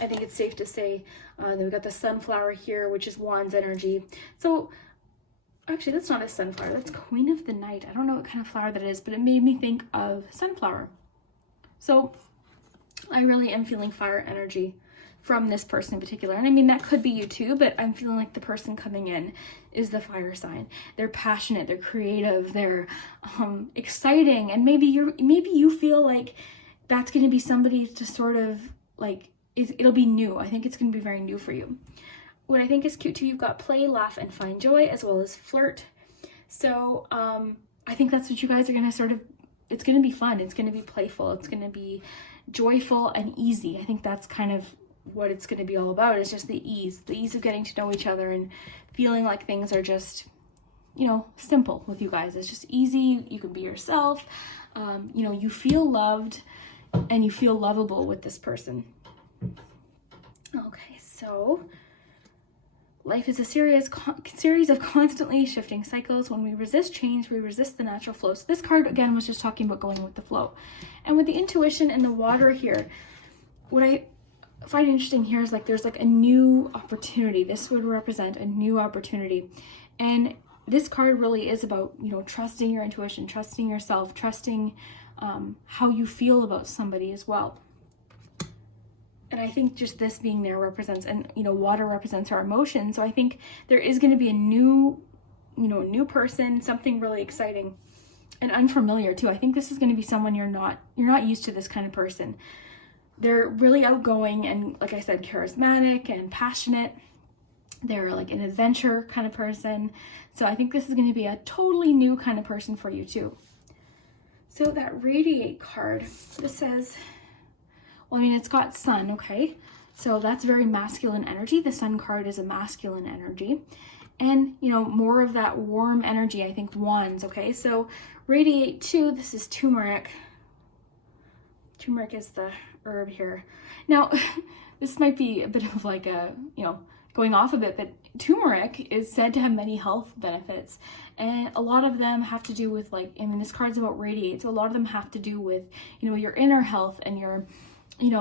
I think it's safe to say that we've got the sunflower here, which is Wands energy. So actually, that's not a sunflower, that's Queen of the Night. I don't know what kind of flower that is, but it made me think of sunflower. So I really am feeling fire energy from this person in particular. And I mean, that could be you too, but I'm feeling like the person coming in is the fire sign. They're passionate, they're creative, they're exciting. And maybe you feel like that's going to be somebody to sort of like it'll be new. I think it's going to be very new for you. What I think is cute too, you've got play, laugh, and find joy, as well as flirt. So I think that's what you guys are going to it's going to be fun. It's going to be playful. It's going to be joyful and easy. I think that's kind of what it's going to be all about. It's just the ease of getting to know each other and feeling like things are just, simple with you guys. It's just easy. You can be yourself. You feel loved and you feel lovable with this person. Okay, so life is a series of constantly shifting cycles. When we resist change, we resist the natural flow. So this card, again, was just talking about going with the flow. And with the intuition and the water here, what I find interesting here is like there's like a new opportunity. This would represent a new opportunity. And this card really is about, trusting your intuition, trusting yourself, trusting how you feel about somebody as well. And I think just this being there represents, and water represents our emotions. So I think there is going to be a new person, something really exciting and unfamiliar too. I think this is going to be someone you're not used to, this kind of person. They're really outgoing and, like I said, charismatic and passionate. They're like an adventure kind of person. So I think this is going to be a totally new kind of person for you too. So that radiate card, this says, it's got sun, okay? So that's very masculine energy. The sun card is a masculine energy. And, more of that warm energy, I think, wands, okay? So radiate too, this is turmeric. Turmeric is the herb here. Now, this might be a bit of like a, going off a bit, but turmeric is said to have many health benefits. And a lot of them have to do with this card's about radiate. So a lot of them have to do with, your inner health and your,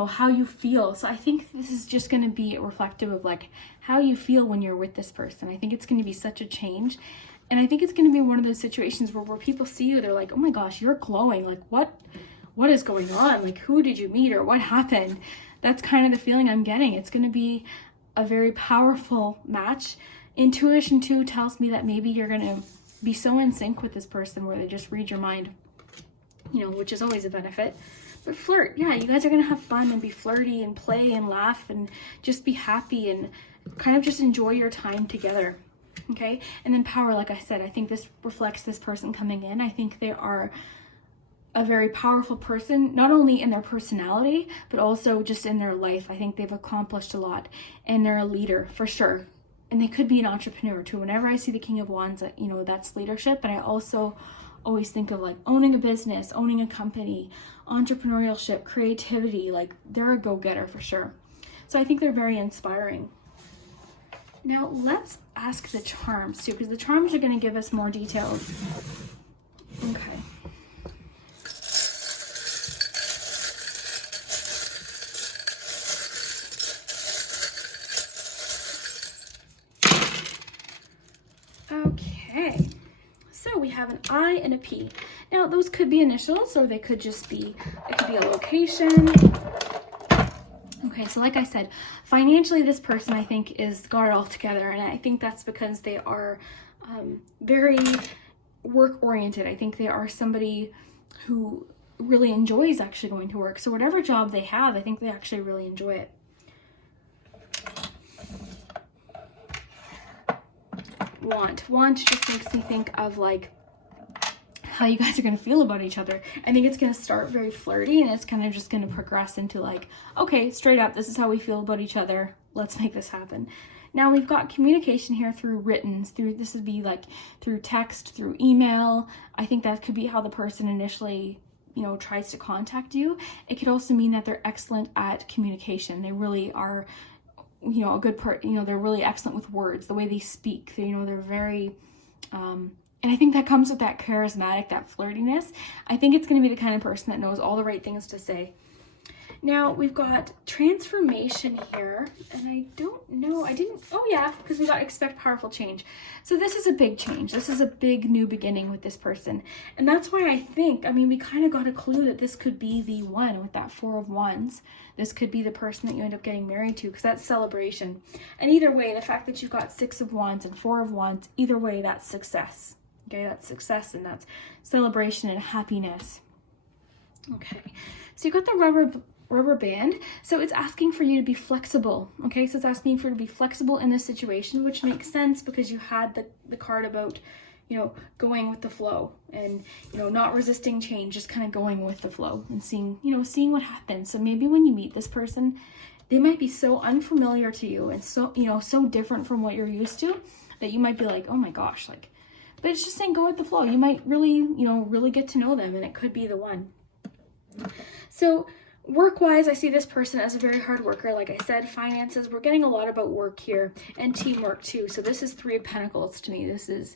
how you feel. So I think this is just going to be reflective of like how you feel when you're with this person. I think it's going to be such a change. And I think it's going to be one of those situations where people see you, they're like, oh my gosh, you're glowing. Like what is going on? Like, who did you meet or what happened? That's kind of the feeling I'm getting. It's going to be a very powerful match. Intuition too tells me that maybe you're going to be so in sync with this person where they just read your mind, which is always a benefit. But flirt, yeah, you guys are going to have fun and be flirty and play and laugh and just be happy and kind of just enjoy your time together, okay? And then power, like I said, I think this reflects this person coming in. I think they are a very powerful person, not only in their personality, but also just in their life. I think they've accomplished a lot and they're a leader for sure. And they could be an entrepreneur too. Whenever I see the King of Wands, that's leadership. But I also always think of like owning a business, owning a company, entrepreneurship, creativity. Like they're a go-getter for sure. So I think they're very inspiring. Now let's ask the charms too, because the charms are going to give us more details. Okay. Okay, so we have an I and a P. Now those could be initials, or they could just be, it could be a location. Okay, so like I said, financially this person I think is got it all together, and I think that's because they are very work-oriented. I think they are somebody who really enjoys actually going to work. So whatever job they have, I think they actually really enjoy it. Want just makes me think of like how you guys are going to feel about each other. I think it's going to start very flirty and it's kind of just going to progress into like, okay, straight up, this is how we feel about each other. Let's make this happen. Now we've got communication here through written, this would be like through text, through email. I think that could be how the person initially, tries to contact you. It could also mean that they're excellent at communication. They really are, a good they're really excellent with words, the way they speak. They're very, and I think that comes with that charismatic, that flirtiness. I think it's going to be the kind of person that knows all the right things to say. Now we've got transformation here, and I don't know, oh yeah, because we got expect powerful change. So this is a big change. This is a big new beginning with this person. And that's why I think, we kind of got a clue that this could be the one with that Four of Wands. This could be the person that you end up getting married to, because that's celebration. And either way, the fact that you've got Six of Wands and Four of Wands, either way, that's success. Okay, that's success and that's celebration and happiness. Okay, so you got the rubber band. So it's asking for you to be flexible, okay? So it's asking for you to be flexible in this situation, which makes sense because you had the card about, you know, going with the flow and, you know, not resisting change, just kind of going with the flow and seeing, you know, seeing what happens. So maybe when you meet this person, they might be so unfamiliar to you and so, you know, so different from what you're used to that you might be like, oh my gosh, like, but it's just saying go with the flow. You might really, you know, really get to know them and it could be the one. So work-wise, I see this person as a very hard worker. Like I said, finances, we're getting a lot about work here and teamwork too. So this is 3 of Pentacles to me. This is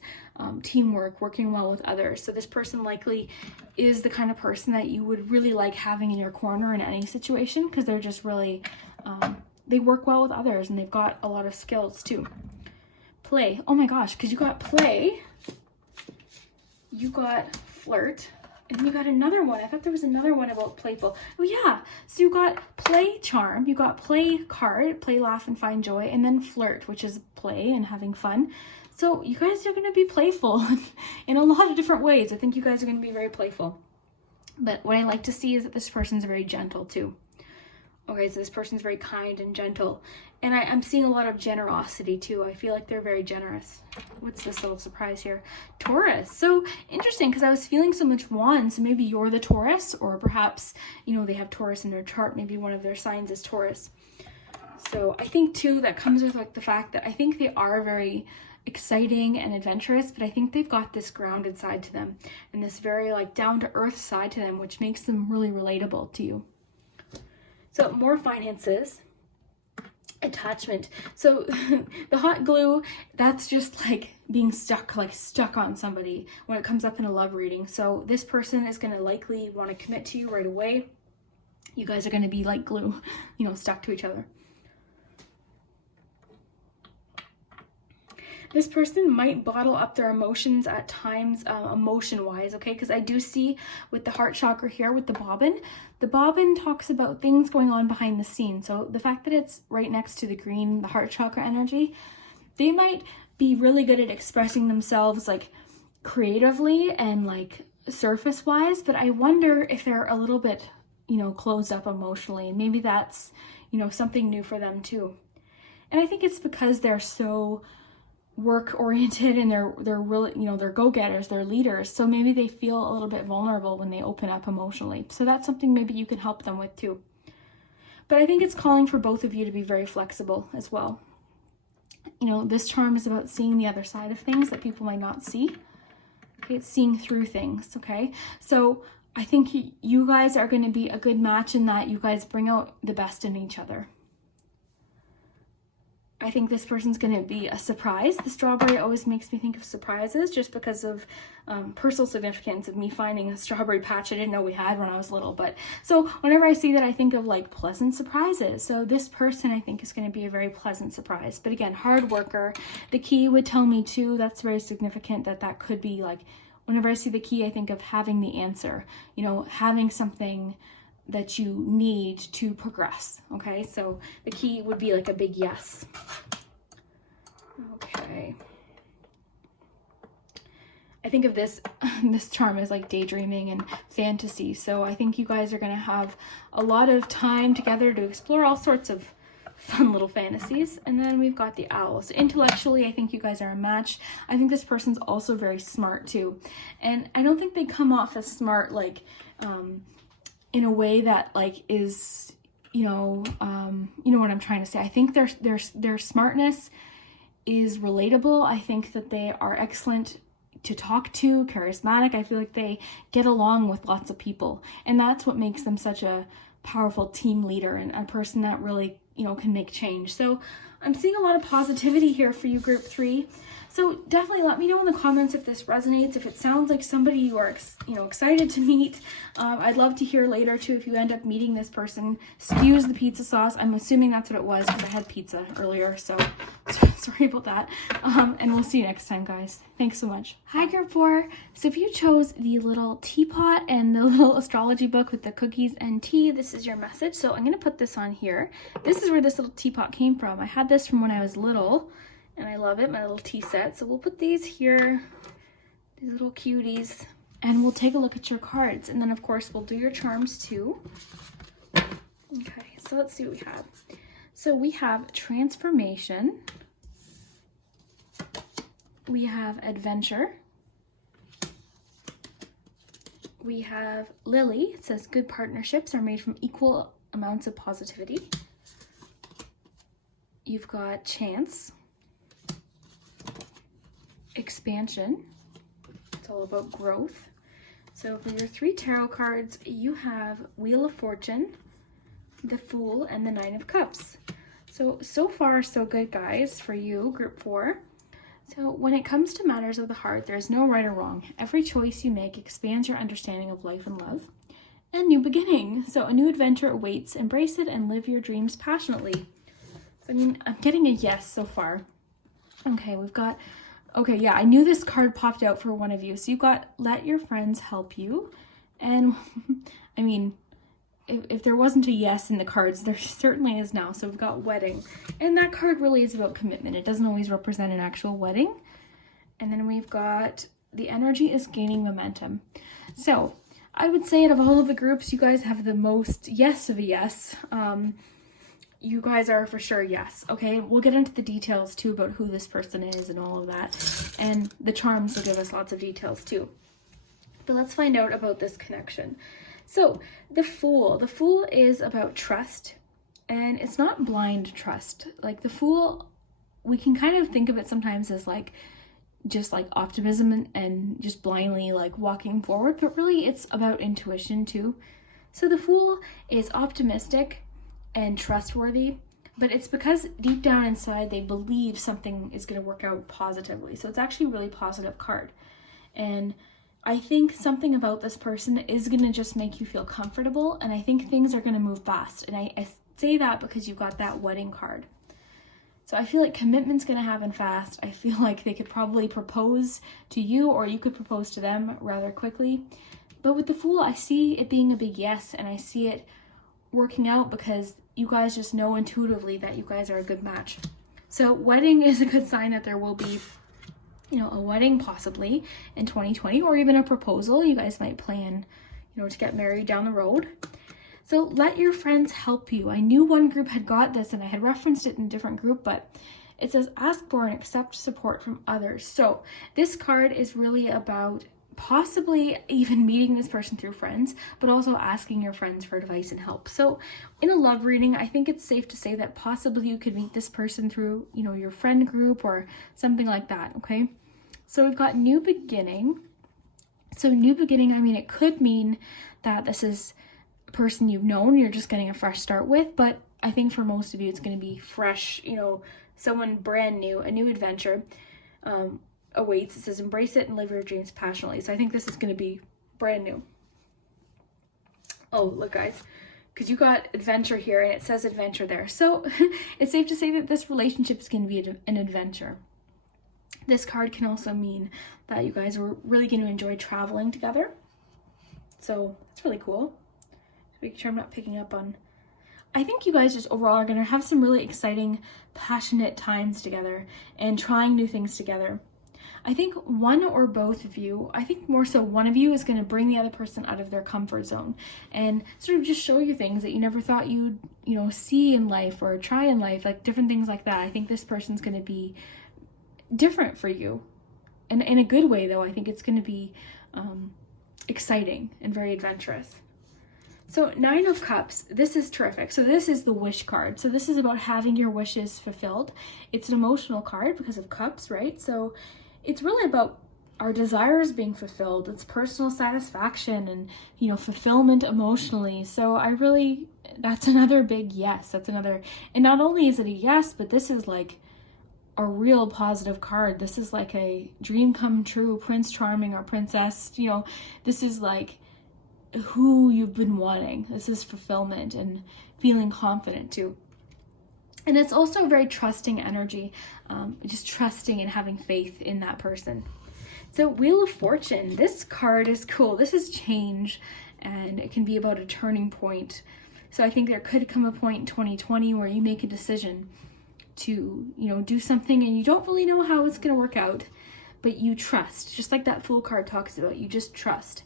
teamwork, working well with others. So this person likely is the kind of person that you would really like having in your corner in any situation because they're just really, they work well with others and they've got a lot of skills too. Play. Oh my gosh, because you got play, you got flirt, and you got another one. I thought there was another one about playful. Oh yeah. So you got play charm, you got play card, play, laugh, and find joy, and then flirt, which is play and having fun. So you guys are going to be playful in a lot of different ways. I think you guys are going to be very playful. But what I like to see is that this person's very gentle too. Okay, so this person's very kind and gentle. And I'm seeing a lot of generosity too. I feel like they're very generous. What's this little surprise here? Taurus. So interesting because I was feeling so much Wands. So maybe you're the Taurus, or perhaps, you know, they have Taurus in their chart. Maybe one of their signs is Taurus. So I think too that comes with like the fact that I think they are very exciting and adventurous, but I think they've got this grounded side to them and this very like down to earth side to them, which makes them really relatable to you. So more finances, attachment. So the hot glue, that's just like being stuck on somebody when it comes up in a love reading. So this person is going to likely want to commit to you right away. You guys are going to be like glue, you know, stuck to each other. This person might bottle up their emotions at times, emotion-wise, okay? Because I do see with the heart chakra here, with the bobbin talks about things going on behind the scenes. So the fact that it's right next to the green, the heart chakra energy, they might be really good at expressing themselves like creatively and like surface-wise, but I wonder if they're a little bit, you know, closed up emotionally. And maybe that's, you know, something new for them too. And I think it's because they're so work oriented and they're really, you know, they're go-getters, they're leaders. So maybe they feel a little bit vulnerable when they open up emotionally. So that's something maybe you can help them with too. But I think it's calling for both of you to be very flexible as well. You know, this charm is about seeing the other side of things that people might not see. Okay, it's seeing through things, okay? So I think you guys are going to be a good match in that you guys bring out the best in each other. I think this person's going to be a surprise. The strawberry always makes me think of surprises just because of personal significance of me finding a strawberry patch I didn't know we had when I was little. But so whenever I see that, I think of like pleasant surprises. So this person I think is going to be a very pleasant surprise. But again, hard worker. The key would tell me too, that's very significant that could be like, whenever I see the key, I think of having the answer, you know, having something that you need to progress. Okay, so the key would be like a big yes. Okay, I think of this charm as like daydreaming and fantasy. So I think you guys are going to have a lot of time together to explore all sorts of fun little fantasies. And then we've got the owl. So intellectually, I think you guys are a match. I think this person's also very smart too, and I don't think they come off as smart like in a way that like is, you know what I'm trying to say. I think their smartness is relatable. I think that they are excellent to talk to, charismatic. I feel like they get along with lots of people, and that's what makes them such a powerful team leader and a person that really, you know, can make change. So I'm seeing a lot of positivity here for you, group 3. So definitely let me know in the comments if this resonates, if it sounds like somebody you are, excited to meet. I'd love to hear later too if you end up meeting this person. Excuse the pizza sauce. I'm assuming that's what it was because I had pizza earlier, so sorry about that. And we'll see you next time, guys. Thanks so much. Hi, group 4. So if you chose the little teapot and the little astrology book with the cookies and tea, this is your message. So I'm going to put this on here. This is where this little teapot came from. I had this from when I was little, and I love it, my little tea set. So we'll put these here, these little cuties, and we'll take a look at your cards. And then of course we'll do your charms too. Okay, so let's see what we have. So we have transformation. We have adventure. We have Lily. It says good partnerships are made from equal amounts of positivity. You've got chance. Expansion. It's all about growth. So for your 3 tarot cards, you have Wheel of Fortune, the Fool, and the 9 of Cups. So far, so good, guys, for you, group 4. So when it comes to matters of the heart, there's no right or wrong. Every choice you make expands your understanding of life and love. And new beginning. So a new adventure awaits. Embrace it and live your dreams passionately. So, I mean, I'm getting a yes so far. Okay, we've got... Okay, yeah, I knew this card popped out for one of you. So you've got let your friends help you. And, I mean... If there wasn't a yes in the cards, there certainly is now. So we've got wedding. And that card really is about commitment. It doesn't always represent an actual wedding. And then we've got the energy is gaining momentum. So I would say out of all of the groups, you guys have the most yes of a yes. You guys are for sure yes. Okay, we'll get into the details too about who this person is and all of that. And the charms will give us lots of details too. But let's find out about this connection. So the Fool is about trust, and it's not blind trust. Like the Fool, we can kind of think of it sometimes as like just like optimism and just blindly like walking forward, but really it's about intuition too. So the Fool is optimistic and trustworthy, but it's because deep down inside they believe something is going to work out positively. So it's actually a really positive card. And I think something about this person is going to just make you feel comfortable, and I think things are going to move fast. And I say that because you've got that wedding card. So I feel like commitment's going to happen fast. I feel like they could probably propose to you, or you could propose to them rather quickly. But with the Fool, I see it being a big yes, and I see it working out because you guys just know intuitively that you guys are a good match. So wedding is a good sign that there will be, you know, a wedding possibly in 2020, or even a proposal. You guys might plan, you know, to get married down the road. So let your friends help you. I knew one group had got this and I had referenced it in a different group, but it says ask for and accept support from others. So this card is really about possibly even meeting this person through friends, but also asking your friends for advice and help. So in a love reading, I think it's safe to say that possibly you could meet this person through, you know, your friend group or something like that, okay? So we've got new beginning. So new beginning, I mean, it could mean that this is a person you've known, you're just getting a fresh start with, but I think for most of you, it's going to be fresh, you know, someone brand new, a new adventure. Awaits. It says embrace it and live your dreams passionately. So I think this is going to be brand new. Oh, look guys, because you got adventure here and it says adventure there. So it's safe to say that this relationship is going to be an adventure. This card can also mean that you guys are really going to enjoy traveling together. So that's really cool. Make sure I'm not picking up on... I think you guys just overall are going to have some really exciting, passionate times together and trying new things together. I think one or both of you, I think more so one of you is going to bring the other person out of their comfort zone and sort of just show you things that you never thought you'd, you know, see in life or try in life, like different things like that. I think this person's going to be different for you. And in a good way, though, I think it's going to be exciting and very adventurous. So 9 of Cups, this is terrific. So this is the wish card. So this is about having your wishes fulfilled. It's an emotional card because of cups, right? So it's really about our desires being fulfilled. It's personal satisfaction and, you know, fulfillment emotionally. So that's another big yes. That's another, and not only is it a yes, but this is like a real positive card. This is like a dream come true, Prince Charming or Princess, you know, this is like who you've been wanting. This is fulfillment and feeling confident too. And it's also a very trusting energy, just trusting and having faith in that person. So Wheel of Fortune, this card is cool. This is change, and it can be about a turning point. So I think there could come a point in 2020 where you make a decision to, you know, do something and you don't really know how it's going to work out, but you trust, just like that Fool card talks about, you just trust.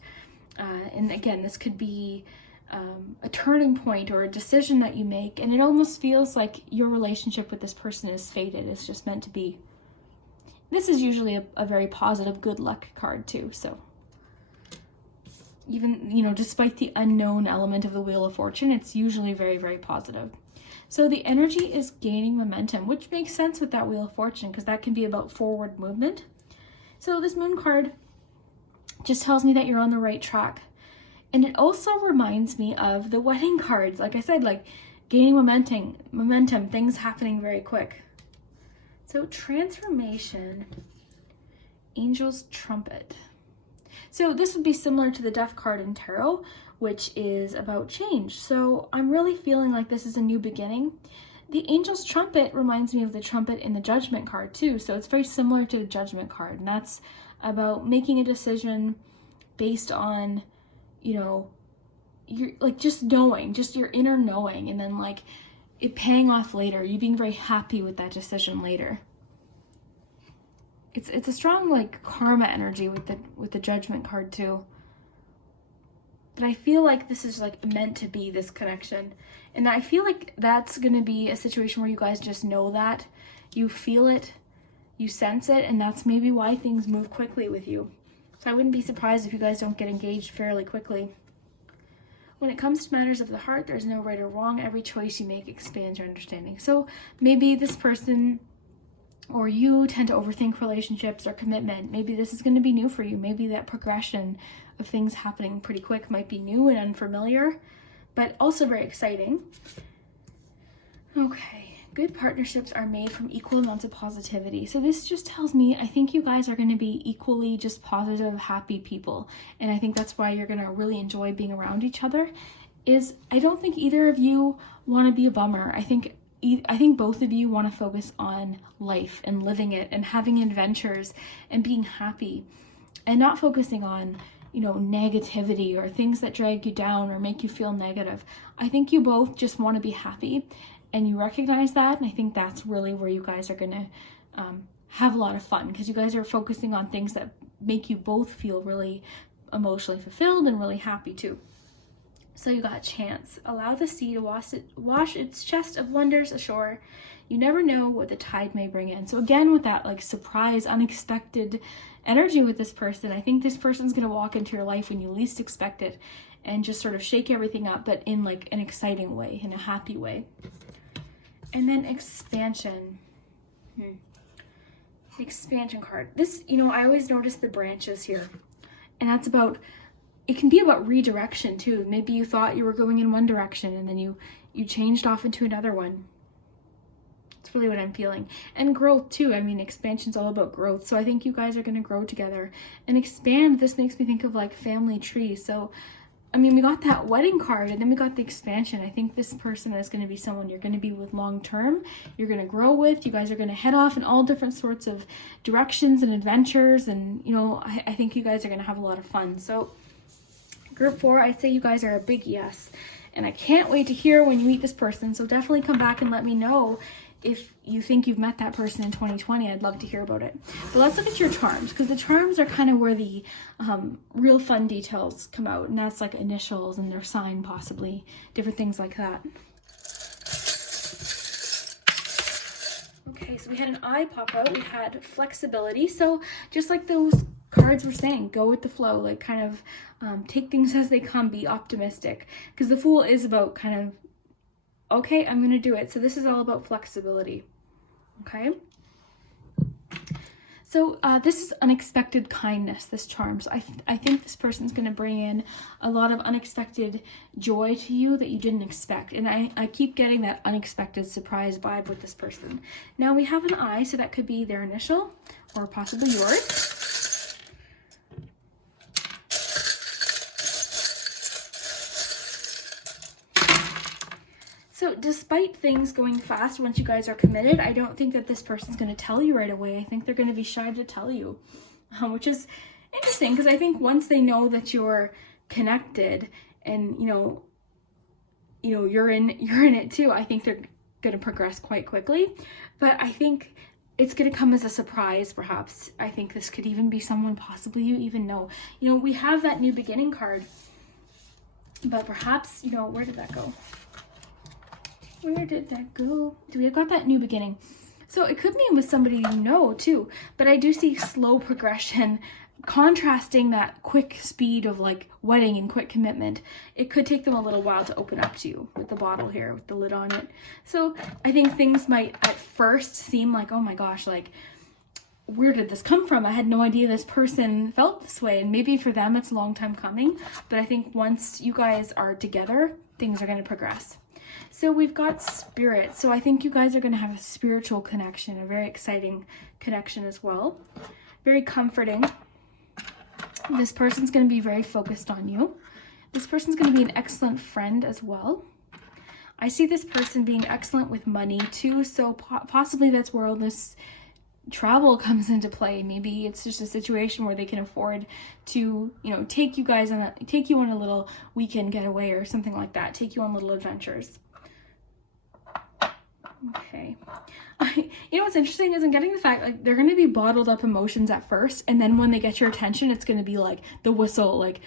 And again, this could be a turning point or a decision that you make, and it almost feels like your relationship with this person is fated. It's just meant to be. This is usually a very positive good luck card too, so even, you know, despite the unknown element of the Wheel of Fortune, it's usually very, very positive. So the energy is gaining momentum, which makes sense with that Wheel of Fortune, because that can be about forward movement. So this Moon card just tells me that you're on the right track. And it also reminds me of the wedding cards. Like I said, like gaining momentum, things happening very quick. So transformation, Angel's Trumpet. So this would be similar to the Death card in Tarot, which is about change. So I'm really feeling like this is a new beginning. The Angel's Trumpet reminds me of the trumpet in the Judgment card too. So it's very similar to the Judgment card. And that's about making a decision based on, you know, you're like just knowing, just your inner knowing, and then like it paying off later, you being very happy with that decision later. It's a strong like karma energy with the Judgment card too. But I feel like this is like meant to be, this connection. And I feel like that's going to be a situation where you guys just know that. You feel it, you sense it, and that's maybe why things move quickly with you. So I wouldn't be surprised if you guys don't get engaged fairly quickly. When it comes to matters of the heart, there's no right or wrong. Every choice you make expands your understanding. So maybe this person or you tend to overthink relationships or commitment. Maybe this is going to be new for you. Maybe that progression of things happening pretty quick might be new and unfamiliar, but also very exciting. Okay, good partnerships are made from equal amounts of positivity. So this just tells me, I think you guys are going to be equally just positive, happy people. And I think that's why you're going to really enjoy being around each other. I don't think either of you want to be a bummer. I think both of you want to focus on life and living it and having adventures and being happy and not focusing on, you know, negativity or things that drag you down or make you feel negative. I think you both just want to be happy, and you recognize that. And I think that's really where you guys are going to have a lot of fun, because you guys are focusing on things that make you both feel really emotionally fulfilled and really happy too. So you got Chance. Allow the sea to wash its chest of wonders ashore. You never know what the tide may bring in. So again, with that like surprise, unexpected energy with this person, I think this person's going to walk into your life when you least expect it and just sort of shake everything up, but in like an exciting way, in a happy way. And then expansion. The expansion card. This, you know, I always notice the branches here. And that's about, it can be about redirection too. Maybe you thought you were going in one direction and then you changed off into another one. It's really what I'm feeling. And growth too. I mean, expansion's all about growth. So I think you guys are going to grow together and expand. This makes me think of like family tree. So, I mean, we got that wedding card and then we got the expansion. I think this person is going to be someone you're going to be with long term. You're going to grow with. You guys are going to head off in all different sorts of directions and adventures. And, you know, I think you guys are going to have a lot of fun. So group 4, I'd say you guys are a big yes. And I can't wait to hear when you meet this person. So definitely come back and let me know if you think you've met that person in 2020. I'd love to hear about it. But let's look at your charms, because the charms are kind of where the real fun details come out. And that's like initials and their sign, possibly, different things like that. Okay, so we had an eye pop out. We had flexibility. So just like those cards were saying, go with the flow, like kind of take things as they come, be optimistic. Because the Fool is about kind of, okay, I'm going to do it. So this is all about flexibility. Okay. So this is unexpected kindness, this charm. So I think this person's going to bring in a lot of unexpected joy to you that you didn't expect. And I keep getting that unexpected surprise vibe with this person. Now we have an I, so that could be their initial or possibly yours. So despite things going fast once you guys are committed, I don't think that this person's going to tell you right away. I think they're going to be shy to tell you, which is interesting, because I think once they know that you're connected and you know you're in it too, I think they're going to progress quite quickly. But I think it's going to come as a surprise, perhaps. I think this could even be someone possibly you even know. You know, we have that new beginning card. But perhaps, you know, where did that go? Where did that go? We got that new beginning. So it could mean with somebody you know too, but I do see slow progression, contrasting that quick speed of like wedding and quick commitment. It could take them a little while to open up to you with the bottle here, with the lid on it. So I think things might at first seem like, oh my gosh, like, where did this come from? I had no idea this person felt this way. And maybe for them, it's a long time coming. But I think once you guys are together, things are going to progress. So we've got spirit. So I think you guys are going to have a spiritual connection, a very exciting connection as well. Very comforting. This person's going to be very focused on you. This person's going to be an excellent friend as well. I see this person being excellent with money too. So possibly that's where all this travel comes into play. Maybe it's just a situation where they can afford to, you know, take you on a little weekend getaway or something like that. Take you on little adventures. Okay. You know what's interesting is I'm getting the fact like they're going to be bottled up emotions at first, and then when they get your attention, it's going to be like the whistle, like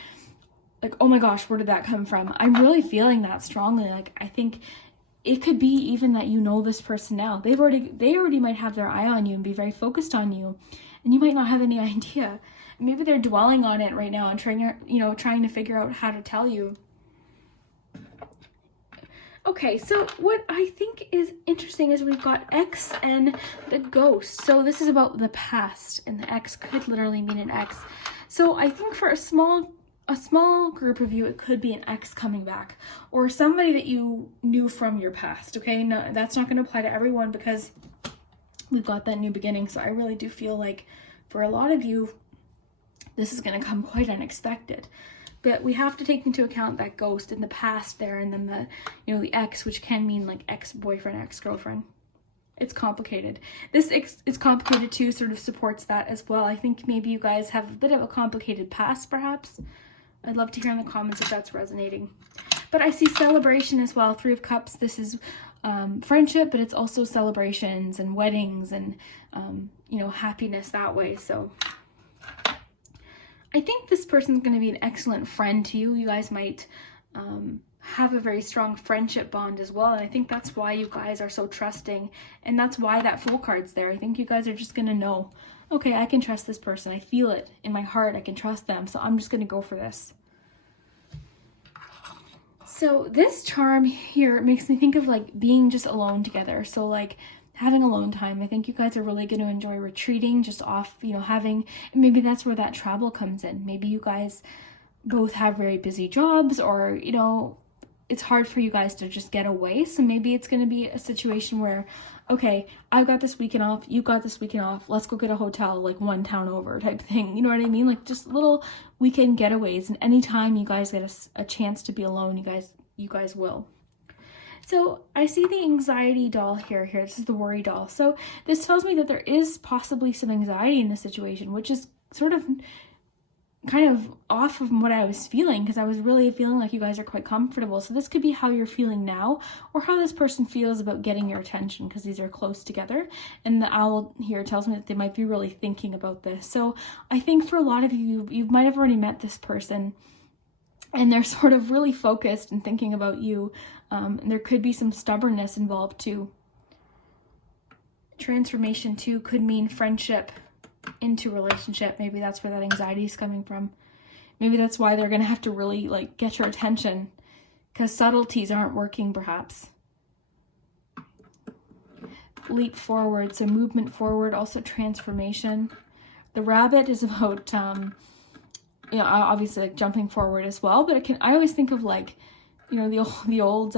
oh my gosh, where did that come from? I'm really feeling that strongly. Like I think it could be even that you know this person now. They already might have their eye on you and be very focused on you, and you might not have any idea. Maybe they're dwelling on it right now and trying to figure out how to tell you. Okay, so what I think is interesting is we've got X and the ghost. So this is about the past, and the X could literally mean an X. So I think for a small group of you, it could be an ex coming back, or somebody that you knew from your past. Okay, no, that's not going to apply to everyone because we've got that new beginning. So I really do feel like for a lot of you, this is going to come quite unexpected. But we have to take into account that ghost in the past there, and then the, you know, the ex, which can mean like ex-boyfriend, ex-girlfriend. It's complicated. This is complicated too, sort of supports that as well. I think maybe you guys have a bit of a complicated past, perhaps. I'd love to hear in the comments if that's resonating. But I see celebration as well. 3 of Cups, this is friendship, but it's also celebrations and weddings and, you know, happiness that way. So I think this person's going to be an excellent friend to you. You guys might have a very strong friendship bond as well. And I think that's why you guys are so trusting. And that's why that Fool card's there. I think you guys are just going to know, okay, I can trust this person. I feel it in my heart. I can trust them. So I'm just going to go for this. So this charm here makes me think of like being just alone together. So like having alone time. I think you guys are really going to enjoy retreating just off, you know, maybe that's where that travel comes in. Maybe you guys both have very busy jobs, or, you know, it's hard for you guys to just get away. So maybe it's going to be a situation where, okay, I've got this weekend off, you got this weekend off, let's go get a hotel like one town over type thing. You know what I mean? Like just little weekend getaways, and anytime you guys get a chance to be alone, you guys will. So I see the anxiety doll here. This is the worry doll. So this tells me that there is possibly some anxiety in this situation, which is sort of kind of off of what I was feeling, because I was really feeling like you guys are quite comfortable. So this could be how you're feeling now, or how this person feels about getting your attention, because these are close together. And the owl here tells me that they might be really thinking about this. So I think for a lot of you, you might have already met this person, and they're sort of really focused and thinking about you. And there could be some stubbornness involved too. Transformation too could mean friendship into relationship. Maybe that's where that anxiety is coming from. Maybe that's why they're going to have to really like get your attention, because subtleties aren't working perhaps. Leap forward, so movement forward, also transformation. The rabbit is about you know, obviously like jumping forward as well, but I always think of like, you know, the old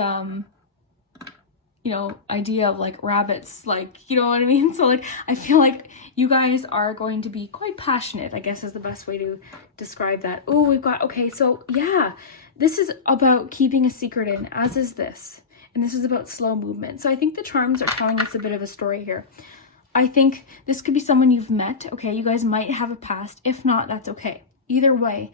you know, idea of like rabbits, like, you know what I mean? So like I feel like you guys are going to be quite passionate, I guess is the best way to describe that. Oh, we've got, okay, so yeah, this is about keeping a secret in, as is this, and this is about slow movement. So I think the charms are telling us a bit of a story here. I think this could be someone you've met. Okay, you guys might have a past. If not, that's okay. Either way,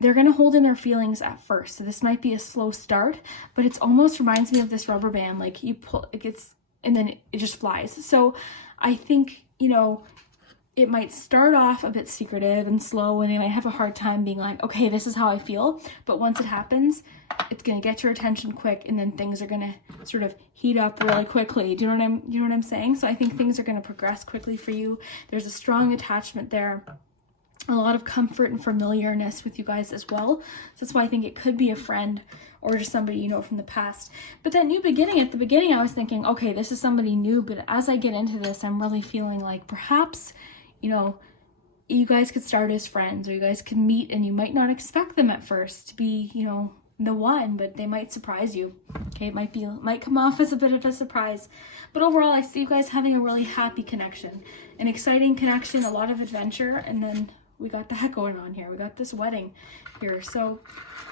they're going to hold in their feelings at first. So this might be a slow start, but it's almost reminds me of this rubber band. Like you pull, it gets, and then it just flies. So I think, you know, it might start off a bit secretive and slow, and they might have a hard time being like, okay, this is how I feel. But once it happens, it's gonna get your attention quick, and then things are gonna sort of heat up really quickly. Do you know what I'm saying? So I think things are gonna progress quickly for you. There's a strong attachment there, a lot of comfort and familiarness with you guys as well. So that's why I think it could be a friend or just somebody you know from the past. But that new beginning, at the beginning I was thinking, okay, this is somebody new, but as I get into this, I'm really feeling like perhaps, you know, you guys could start as friends, or you guys could meet and you might not expect them at first to be, you know, the one, but they might surprise you. Okay, it might come off as a bit of a surprise. But overall, I see you guys having a really happy connection, an exciting connection, a lot of adventure, and then we got that going on here. We got this wedding here. So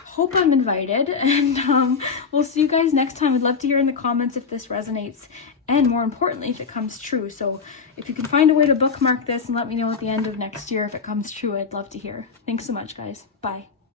hope I'm invited, and we'll see you guys next time. I'd love to hear in the comments if this resonates, and more importantly, if it comes true. So if you can find a way to bookmark this and let me know at the end of next year if it comes true, I'd love to hear. Thanks so much, guys. Bye.